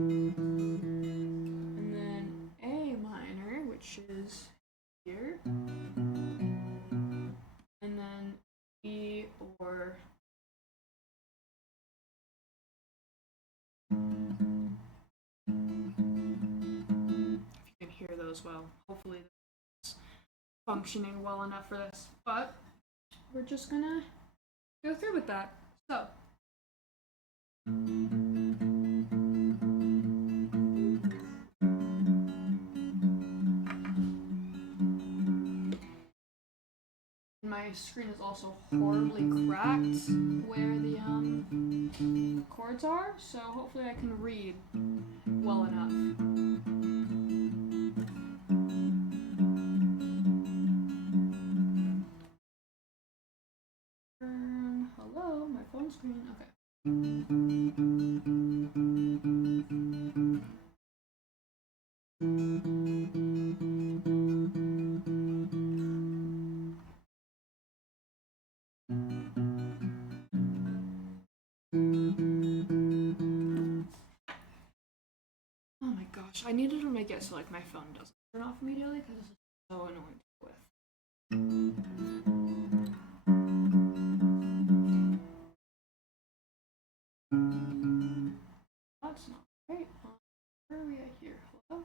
then A minor, which is here, and then E or hear those well. Hopefully it's functioning well enough for this. But we're just gonna go through with that. So my screen is also horribly cracked where the chords are, so hopefully I can read well enough. Hello, my phone screen. Okay. Oh my gosh, I needed to make it so like my phone doesn't turn off immediately because this is so annoying to deal with. That's not right. Where are we at here? Hello?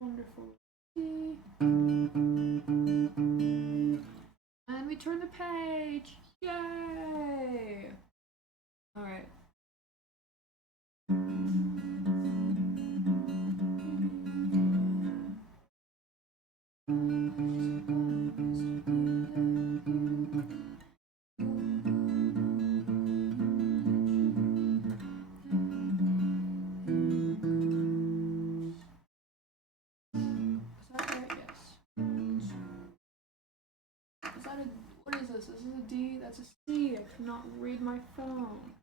Wonderful. And we turn the page. Yay! Alright. What is this? This is a D. That's a C. I cannot read my phone.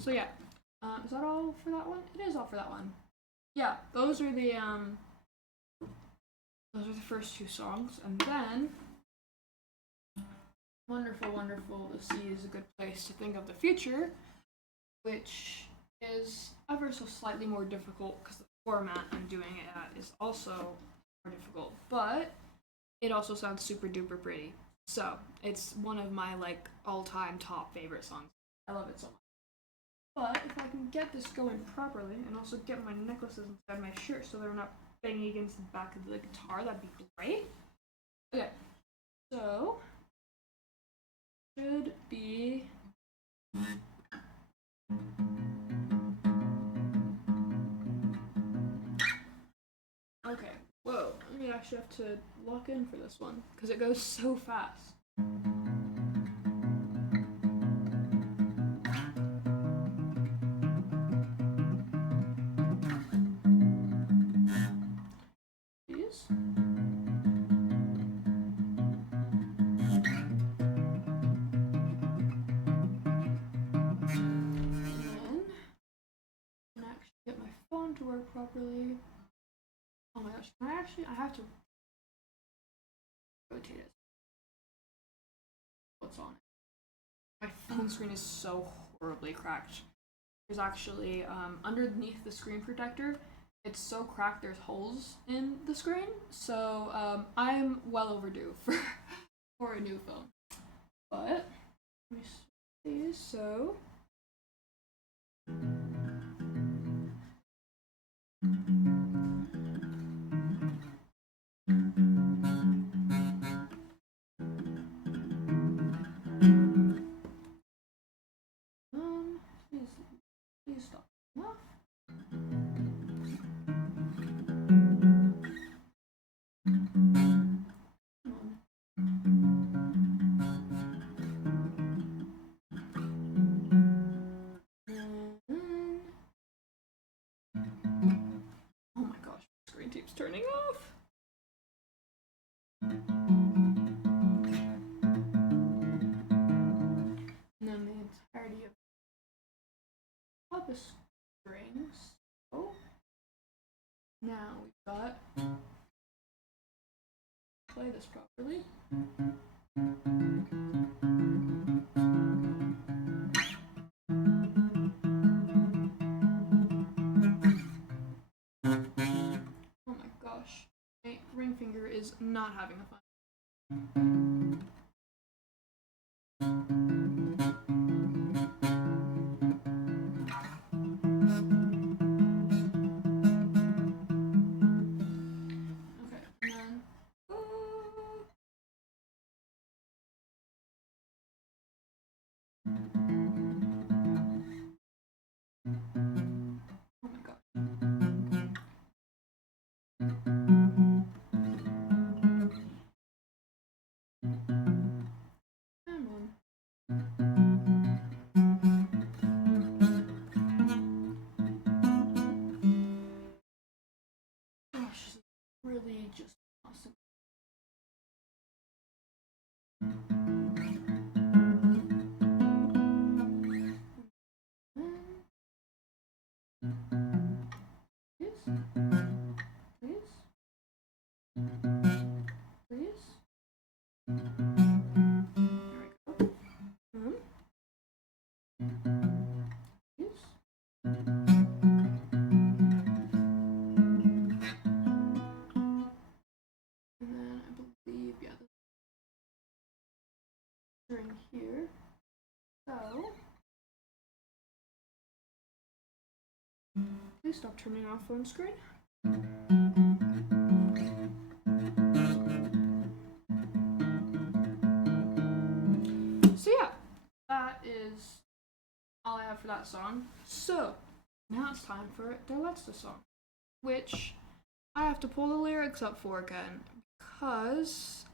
So yeah, is that all for that one? It is all for that one. Yeah, those are the first two songs, and then wonderful, wonderful. The C is a good place to think of the future, which is ever so slightly more difficult because the format I'm doing it at is also more difficult, but it also sounds super duper pretty. So it's one of my like all-time top favorite songs. I love it so much. But if I can get this going properly and also get my necklaces inside my shirt so they're not banging against the back of the guitar, that'd be great. Okay, so should be okay. Whoa, I actually have to lock in for this one because it goes so fast. Please. phone to work properly. Oh my gosh, can I actually, I have to rotate it. What's on it? My phone screen is so horribly cracked. There's actually, underneath the screen protector, it's so cracked there's holes in the screen, so I'm well overdue for a new phone. But let me see, so please stop. Enough. Oh my gosh, my screen keeps turning off. And then the entirety of the strings. Oh, now we've got play this properly. Oh my gosh, my ring finger is not having a fun. Gosh, really just awesome. Please. Here. So, please stop turning off phone screen. So yeah, that is all I have for that song. So, now it's time for the Let's the song, which I have to pull the lyrics up for again because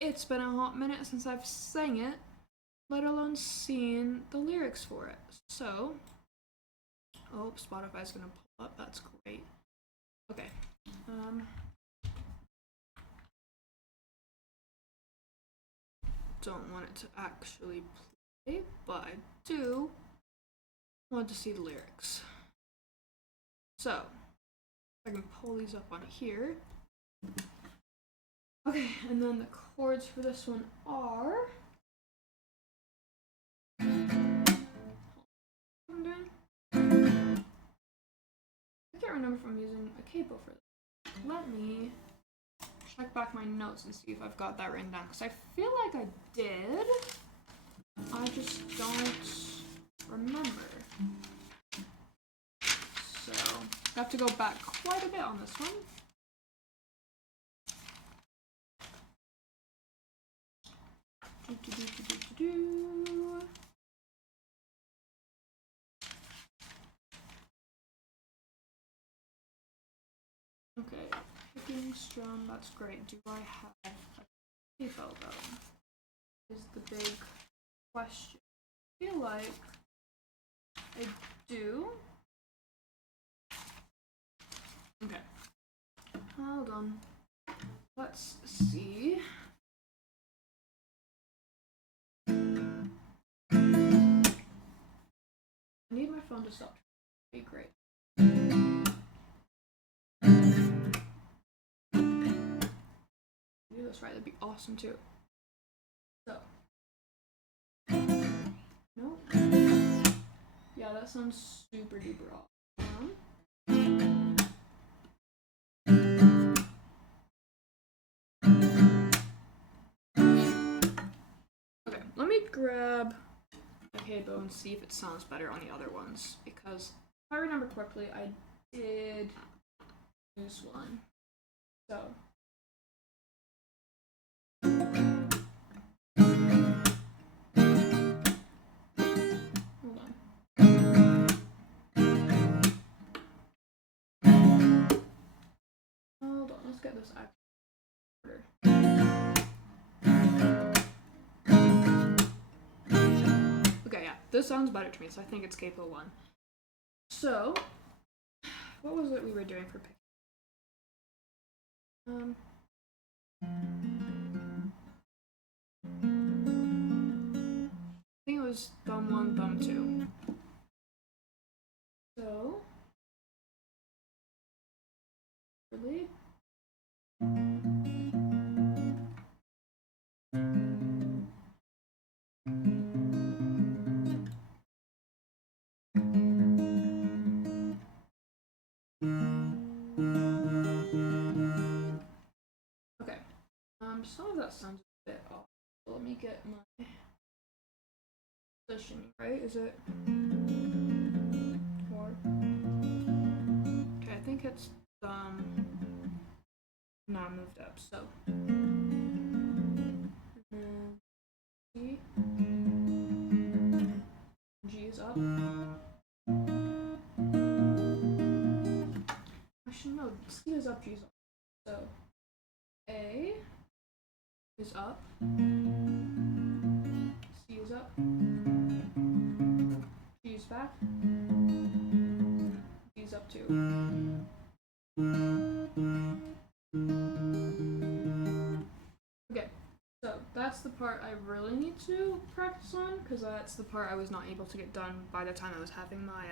it's been a hot minute since I've sang it, let alone seen the lyrics for it. So, oh, Spotify's gonna pull up, that's great. Okay, don't want it to actually play, but I do want to see the lyrics. So, I can pull these up on here. Okay, and then the chords for this one are. I can't remember if I'm using a capo for this. Let me check back my notes and see if I've got that written down, because I feel like I did. I just don't remember. So, I have to go back quite a bit on this one. Okay, picking strum, that's great. Do I have a capo though? Is the big question. I feel like I do. Okay. Hold on. Let's see. I need my phone to stop. Okay, great. right, that'd be awesome too. So. No. Yeah, that sounds super duper awesome. Okay, let me grab the capo and see if it sounds better on the other ones, because if I remember correctly, I did use one. So. Hold on. Hold on, let's get this actually order. Okay, yeah, this sounds better to me, so I think it's capo 1. So, what was it we were doing for picking? I think it was thumb 1, thumb 2. So, really? Okay. Some of that sounds a bit off. So let me get my positioning right. Is it 4? Okay, I think it's now moved up. So G. G is up. Actually, no. C is up. G is up. So A is up. C is up. G is back. G is up too. Okay, so that's the part I really need to practice on, because that's the part I was not able to get done by the time I was having my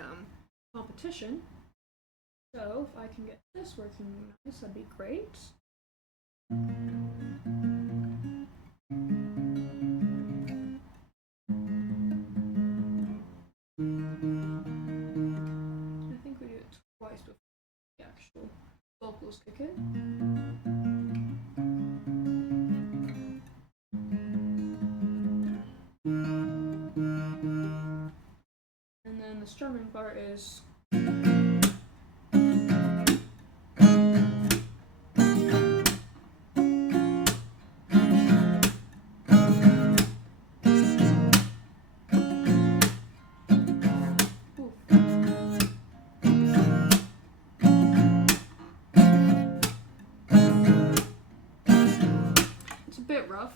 competition. So if I can get this working nice, that'd be great. I think we do it twice before the actual vocals kick in. And then the strumming part is bit rough,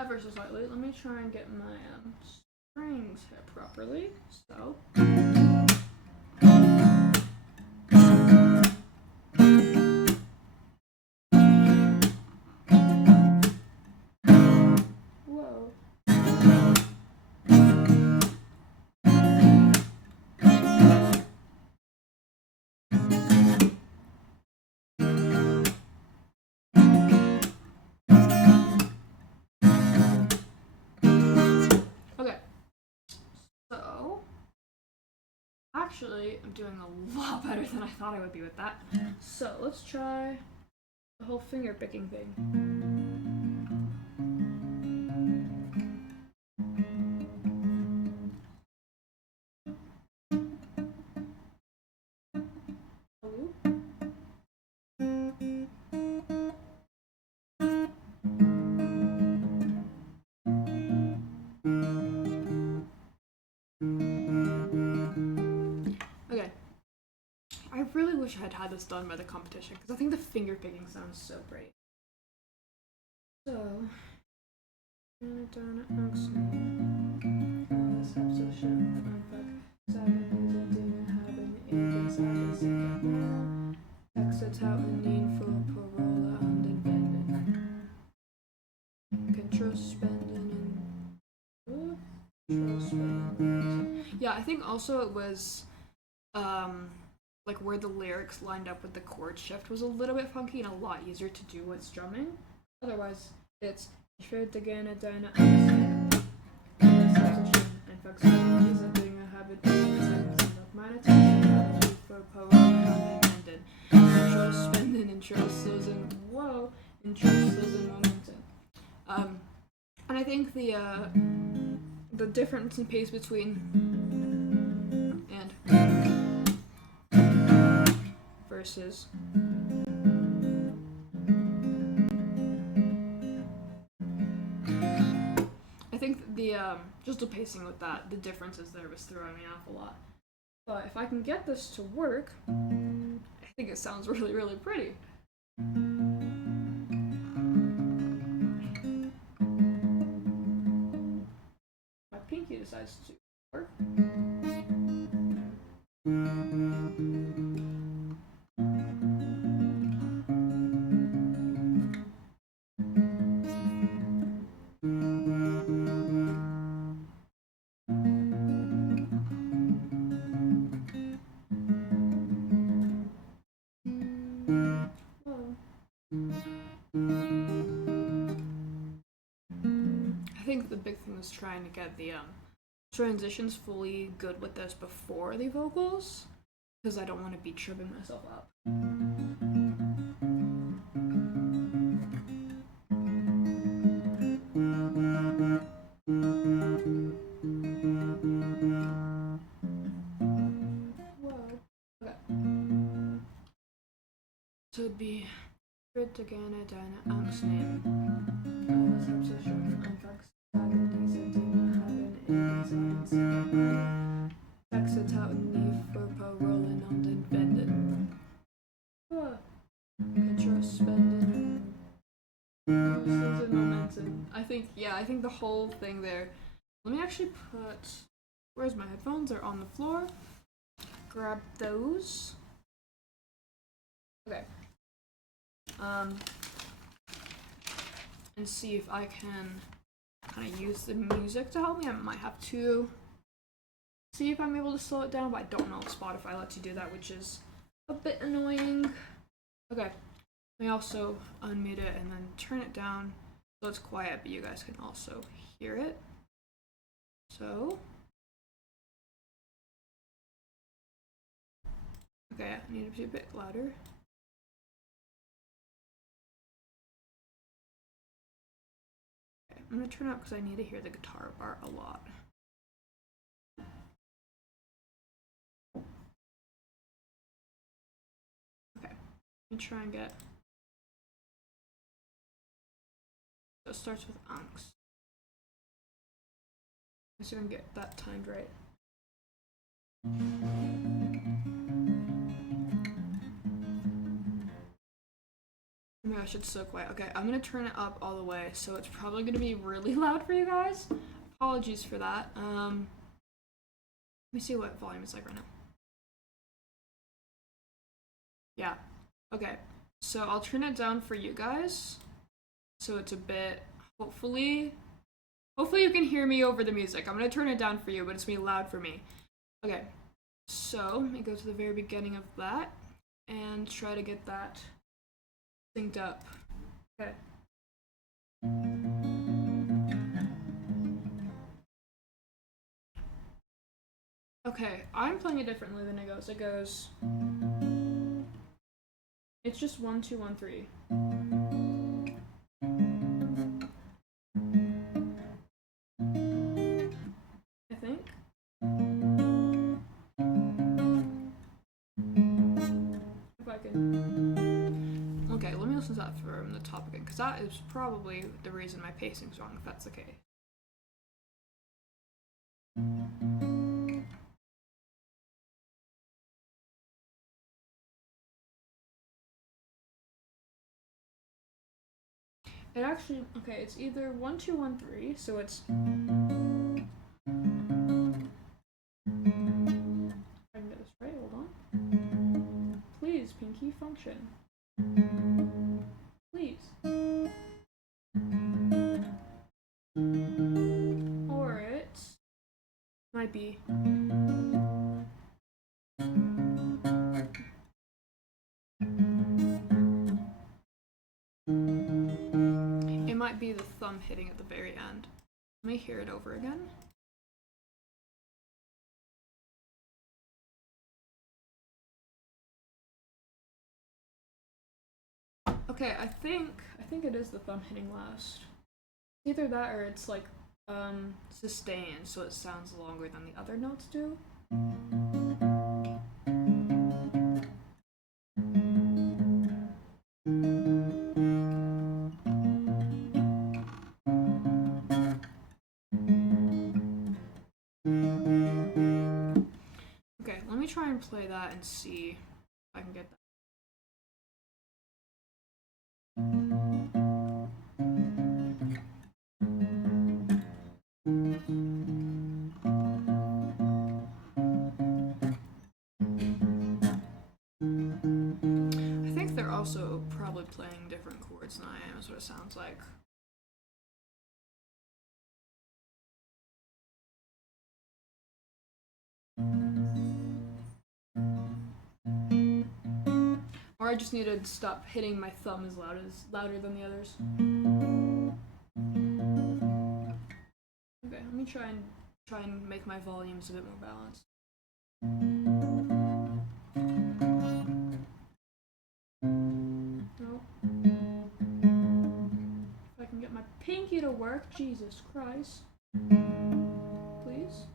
ever so slightly. Let me try and get my strings hit properly. So. Whoa. Actually, I'm doing a lot better than I thought I would be with that. So let's try the whole finger picking thing. Okay. I really wish I had had this done by the competition, because I think the finger picking sounds so great. So, yeah, I think also it was like where the lyrics lined up with the chord shift was a little bit funky and a lot easier to do with strumming. Otherwise, It's ich würde gerne deine Angst nehmen. Das Hauptsächlich einfach so diese Dinge haben zeigen sind auf meine Taste for power and Trust spending and trust losing whoa and trust losing momentum. And I think the difference in pace between and versus I think the just the pacing with that, the differences there was throwing me off a lot. But if I can get this to work, I think it sounds really, really pretty. My pinky decides to work. I think the big thing was trying to get the transitions fully good with this before the vocals, because I don't want to be tripping myself up. Whoa. Okay. So it'd be würde gerne deine Angst nehmen. Das Hauptsächlich einfach sagen, diese Dinge haben in dieser Inzidenz. Texte tauten nie für Parolen und entwenden. Control spending. Momentum. I think the whole thing there. Let me actually put. Where's my headphones? They're on the floor. Grab those. Okay. And see if I can kind of use the music to help me. I might have to see if I'm able to slow it down, but I don't know if Spotify lets you do that, which is a bit annoying. Okay, let me also unmute it and then turn it down so it's quiet, but you guys can also hear it. So, okay, I need to be a bit louder. I'm gonna turn it up because I need to hear the guitar part a lot. Okay, let me try and get. So it starts with angst. Let's see if I can get that timed right. Oh my gosh, it's so quiet. Okay, I'm gonna turn it up all the way, so it's probably gonna be really loud for you guys. Apologies for that. Let me see what volume it's like right now. Yeah. Okay. So I'll turn it down for you guys. So it's a bit, hopefully you can hear me over the music. I'm gonna turn it down for you, but it's gonna be loud for me. Okay. So let me go to the very beginning of that and try to get that synced up. Okay. Okay, I'm playing it differently than it goes. It goes. It's just 1, 2, 1, 3. I think. If I can. Okay, let me listen to that from the top again, because that is probably the reason my pacing's wrong, if that's the case. It actually, okay, it's either 1, 2, 1, 3, so it's. I can get this right, hold on. Please, Pinky, function. Please. Or it might be. It might be hear it over again. Okay, I think it is the thumb hitting last. Either that or it's like sustained, so it sounds longer than the other notes do. Okay, let me try and play that and see if I can get that. I think they're also probably playing different chords than I am, is what it sounds like. Or I just need to stop hitting my thumb as louder than the others. Okay, let me try and make my volumes a bit more balanced. Nope. If I can get my pinky to work, Jesus Christ. Please.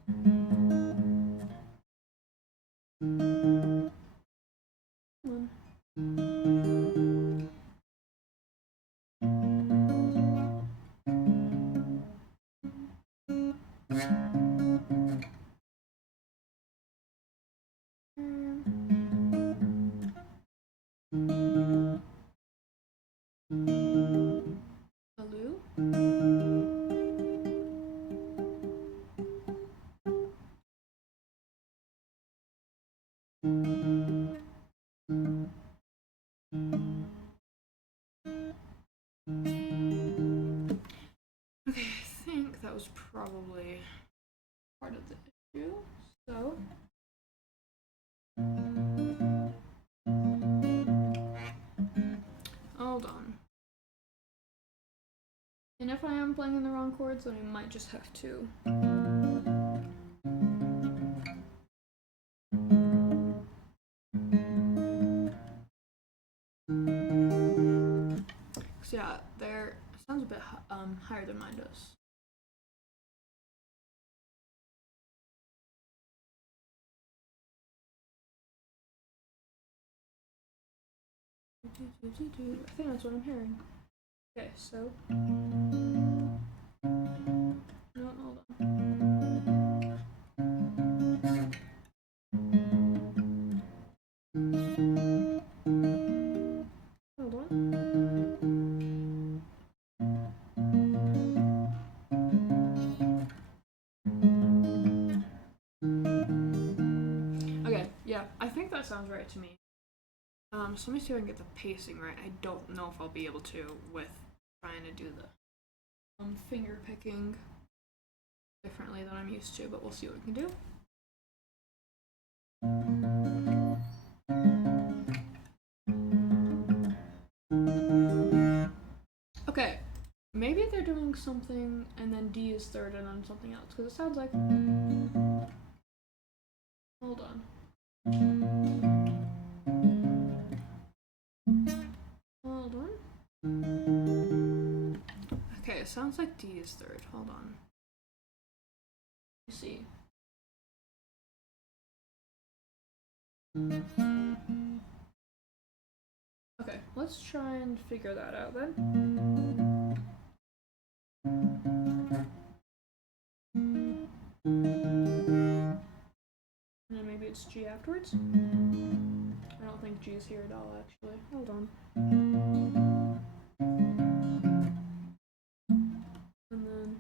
Come on. Hello? Okay, I think that was probably part of the issue. So hold on. And if I am playing in the wrong chords, then I might just have to yeah, there sounds a bit higher than mine does. I think that's what I'm hearing. Okay, so no, hold on. Hold on. Okay, yeah, I think that sounds right to me. So let me see if I can get the pacing right. I don't know if I'll be able to with trying to do the finger picking differently than I'm used to, but we'll see what we can do. Okay, maybe they're doing something and then D is third and then something else, because it sounds like... Hold on. Hold on. Okay, it sounds like D is third. Hold on. Let me see. Okay, let's try and figure that out then. And then maybe it's G afterwards? I don't think G is here at all, actually. Hold on. And then...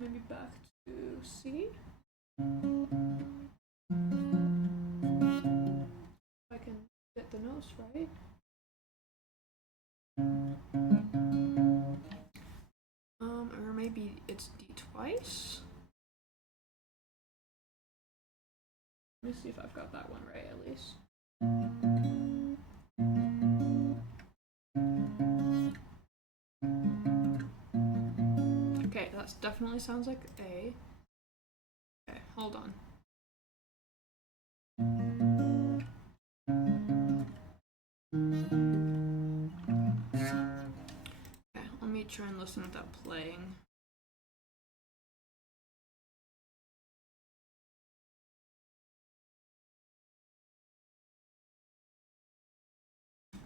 maybe back to C? If I can get the notes right. Or maybe it's D twice? Let me see if I've got that one right at least. that definitely sounds like A. Okay, hold on. Okay, let me try and listen without playing.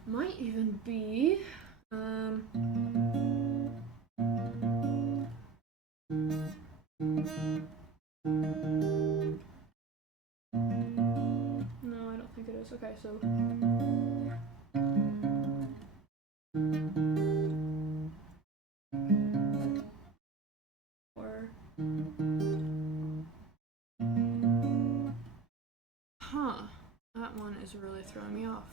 Might even be, no, I don't think it is. Okay, so. Or. Huh. That one is really throwing me off.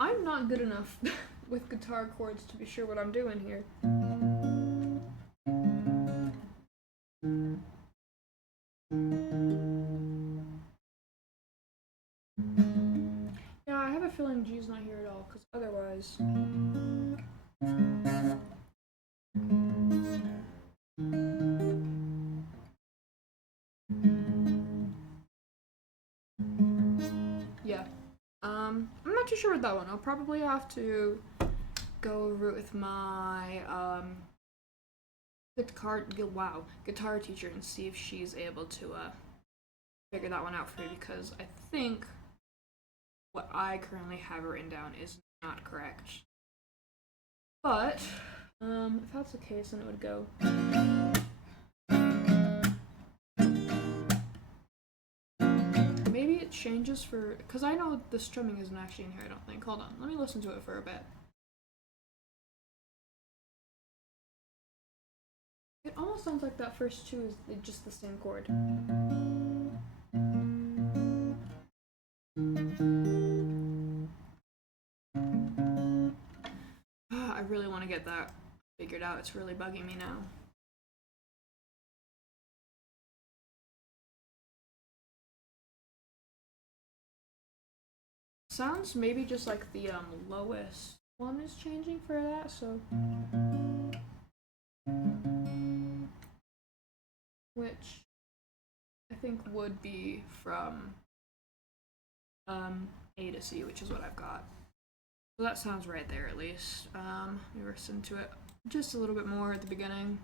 I'm not good enough with guitar chords to be sure what I'm doing here. Yeah, I have a feeling G's not here at all, because otherwise... Yeah. I'm not too sure with that one. I'll probably have to go over it with my, guitar teacher and see if she's able to, figure that one out for me, because I think what I currently have written down is not correct. But, if that's the case, then it would go... Maybe it changes for... Because I know the strumming isn't actually in here, I don't think. Hold on, let me listen to it for a bit. It almost sounds like that first two is just the same chord. I really want to get that figured out. It's really bugging me now. Sounds maybe just like the lowest one is changing for that, so... Which I think would be from A to C, which is what I've got. So that sounds right there at least. Let me listen to it just a little bit more at the beginning.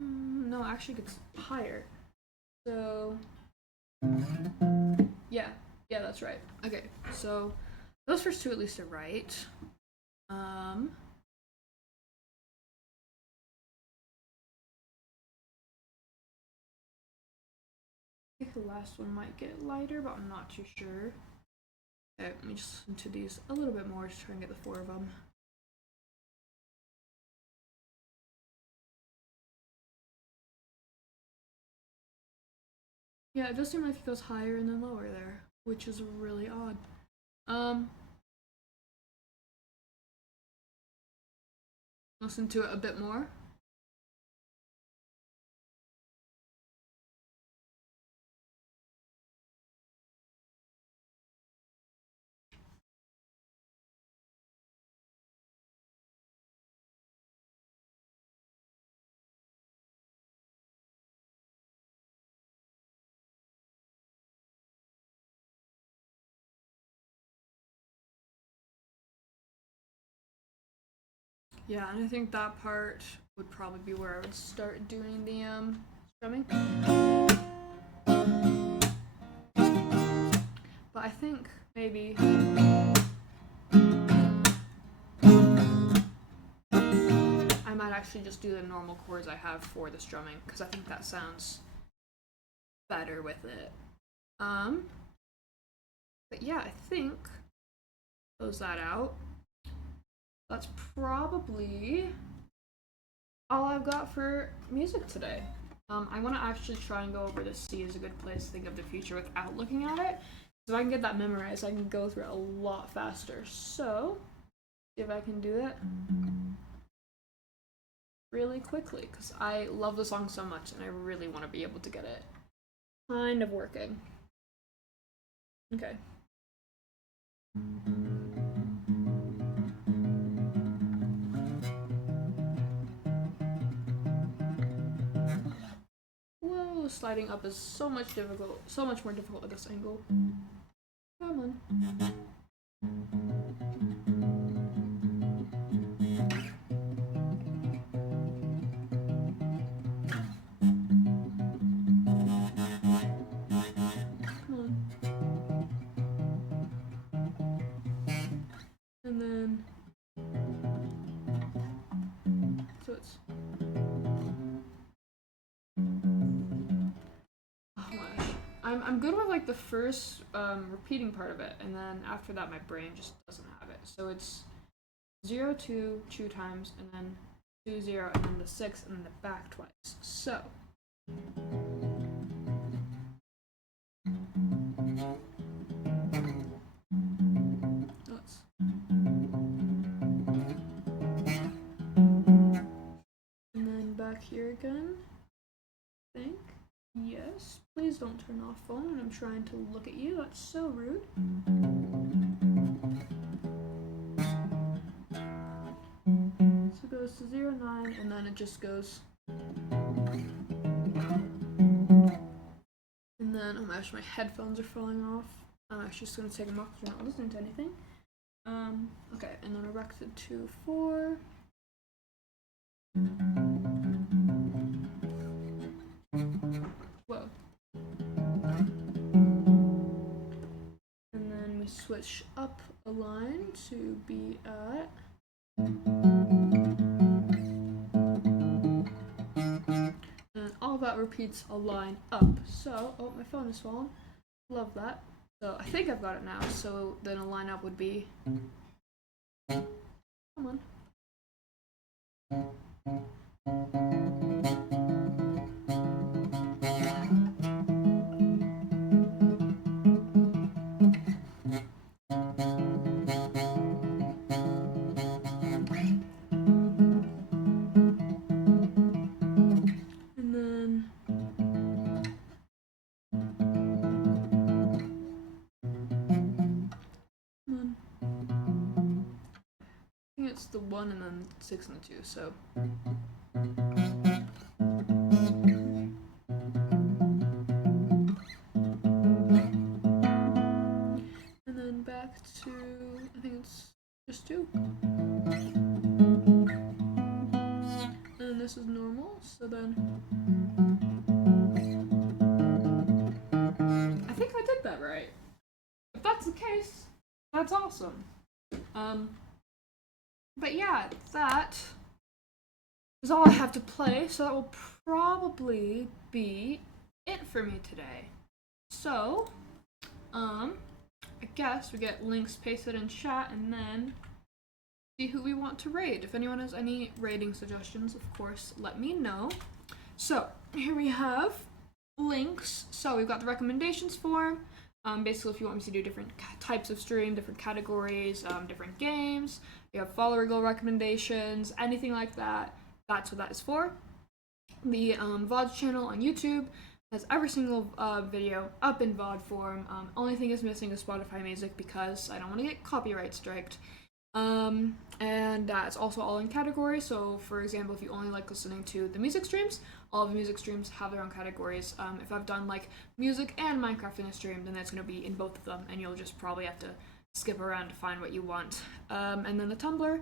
No, actually it's higher. So yeah, that's right. Okay, so those first two at least are right. I think the last one might get lighter, but I'm not too sure. Okay, let me just listen to these a little bit more to try and get the four of them. Yeah, it does seem like it goes higher and then lower there, which is really odd. Listen to it a bit more. Yeah, and I think that part would probably be where I would start doing the strumming. But I think maybe I might actually just do the normal chords I have for the strumming, because I think that sounds better with it. But yeah, I think close that out. That's probably all I've got for music today. I want to actually try and go over the C is a good place to think of the future without looking at it. So if I can get that memorized, I can go through it a lot faster. So, see if I can do that. really quickly because I love the song so much and I really want to be able to get it kind of working. Okay. Whoa, sliding up is so much more difficult at this angle. Come on. And then, so it's, oh my gosh. I'm good with like the first repeating part of it, and then after that my brain just doesn't have it. So it's 0, 2, 2 times, and then 2, 0, and then the 6, and then the back twice. So. And then back here again. I think. Yes. Please don't turn off phone when I'm trying to look at you. That's so rude. So it goes to 0, 9, and then it just goes. And then, oh my gosh, my headphones are falling off. I'm actually just gonna take them off because I'm not listening to anything. Okay, and then erected 2, 4. Whoa. And then we switch up a line to be at. And all that repeats a line up. So, oh, my phone is falling. Love that. So I think I've got it now. So then a line up would be. Come on. And then. I think it's the 1 and then 6 and the 2, so. And then back to, I think it's just 2. And this is normal, so then. I think I did that right. If that's the case, that's awesome. But yeah, that is all I have to play, so that will probably be it for me today. So, I guess we get links pasted in chat and then see who we want to raid. If anyone has any raiding suggestions, of course, let me know. So, here we have links. So, we've got the recommendations form. Basically, if you want me to do different types of stream, different categories, different games, you have follower goal recommendations, anything like that, that's what that is for. The VOD channel on YouTube has every single video up in VOD form. Only thing is missing is Spotify music because I don't want to get copyright striked. And it's also all in categories. So, for example, if you only like listening to the music streams, all of the music streams have their own categories. If I've done like music and Minecraft in a stream, then that's going to be in both of them, and you'll just probably have to skip around to find what you want. And then the Tumblr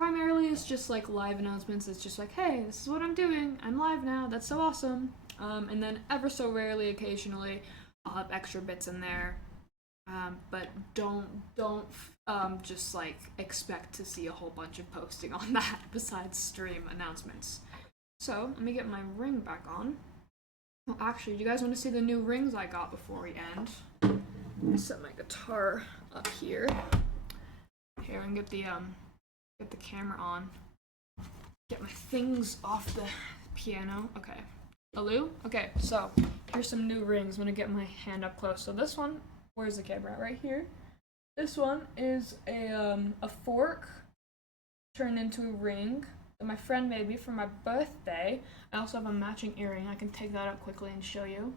primarily is just like live announcements. It's just like, hey, this is what I'm doing. I'm live now. That's so awesome. And then ever so rarely, occasionally, I'll have extra bits in there. But don't just like expect to see a whole bunch of posting on that besides stream announcements. So let me get my ring back on. Oh, actually, do you guys want to see the new rings I got before we end? Let me set my guitar up here. Here, and get the camera on. Get my things off the piano. Okay. Hello? Okay, so here's some new rings. I'm gonna get my hand up close. So this one, where's the camera? Right here. This one is a fork turned into a ring. that my friend made me for my birthday. I also have a matching earring. I can take that out quickly and show you.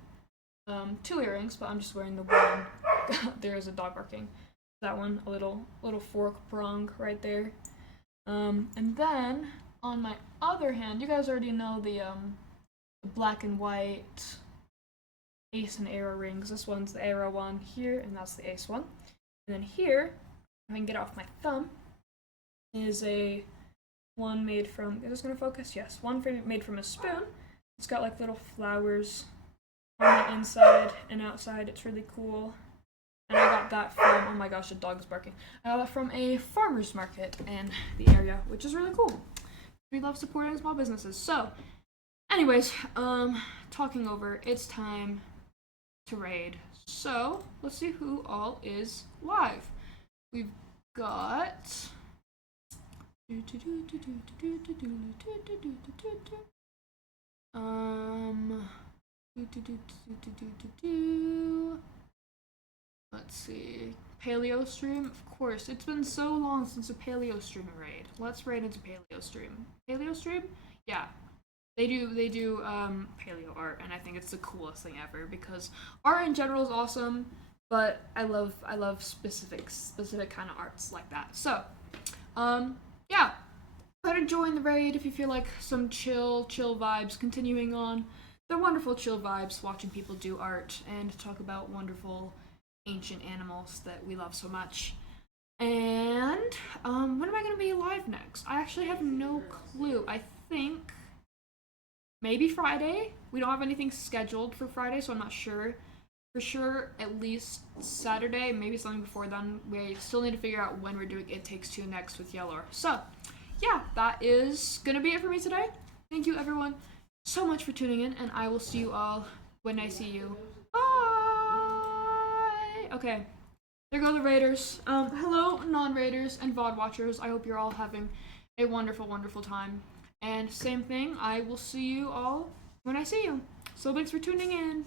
2 earrings, but I'm just wearing the one. There is a dog barking. That one, a little fork prong right there. And then on my other hand, you guys already know the black and white ace and arrow rings. This one's the arrow one here, and that's the ace one. And then here, if I can get off my thumb, is a one made from, is this gonna focus? Yes, one made from a spoon. It's got like little flowers on the inside and outside. It's really cool. And I got that from, oh my gosh, the dog's barking. I got that from a farmer's market in the area, which is really cool. We love supporting small businesses. So, anyways, talking over, it's time to raid. So, let's see who all is live. We've got let's see. Paleo stream? Of course. It's been so long since a paleo stream raid. Let's raid into paleo stream. Paleo stream? Yeah. They do paleo art, and I think it's the coolest thing ever because art in general is awesome, but I love specific kind of arts like that. So, yeah. Try to join the raid if you feel like some chill vibes continuing on. They're wonderful chill vibes watching people do art and talk about wonderful ancient animals that we love so much. And when am I gonna be live next? I actually have no clue. I think maybe Friday. We don't have anything scheduled for Friday, so I'm not sure. For sure, at least Saturday, maybe something before then. We still need to figure out when we're doing It Takes Two next with Yellow. So, yeah, that is gonna be it for me today. Thank you everyone so much for tuning in, and I will see you all when I see you. Bye! Okay, there go the raiders. Hello, non-raiders and VOD watchers. I hope you're all having a wonderful, wonderful time. And same thing, I will see you all when I see you. So thanks for tuning in.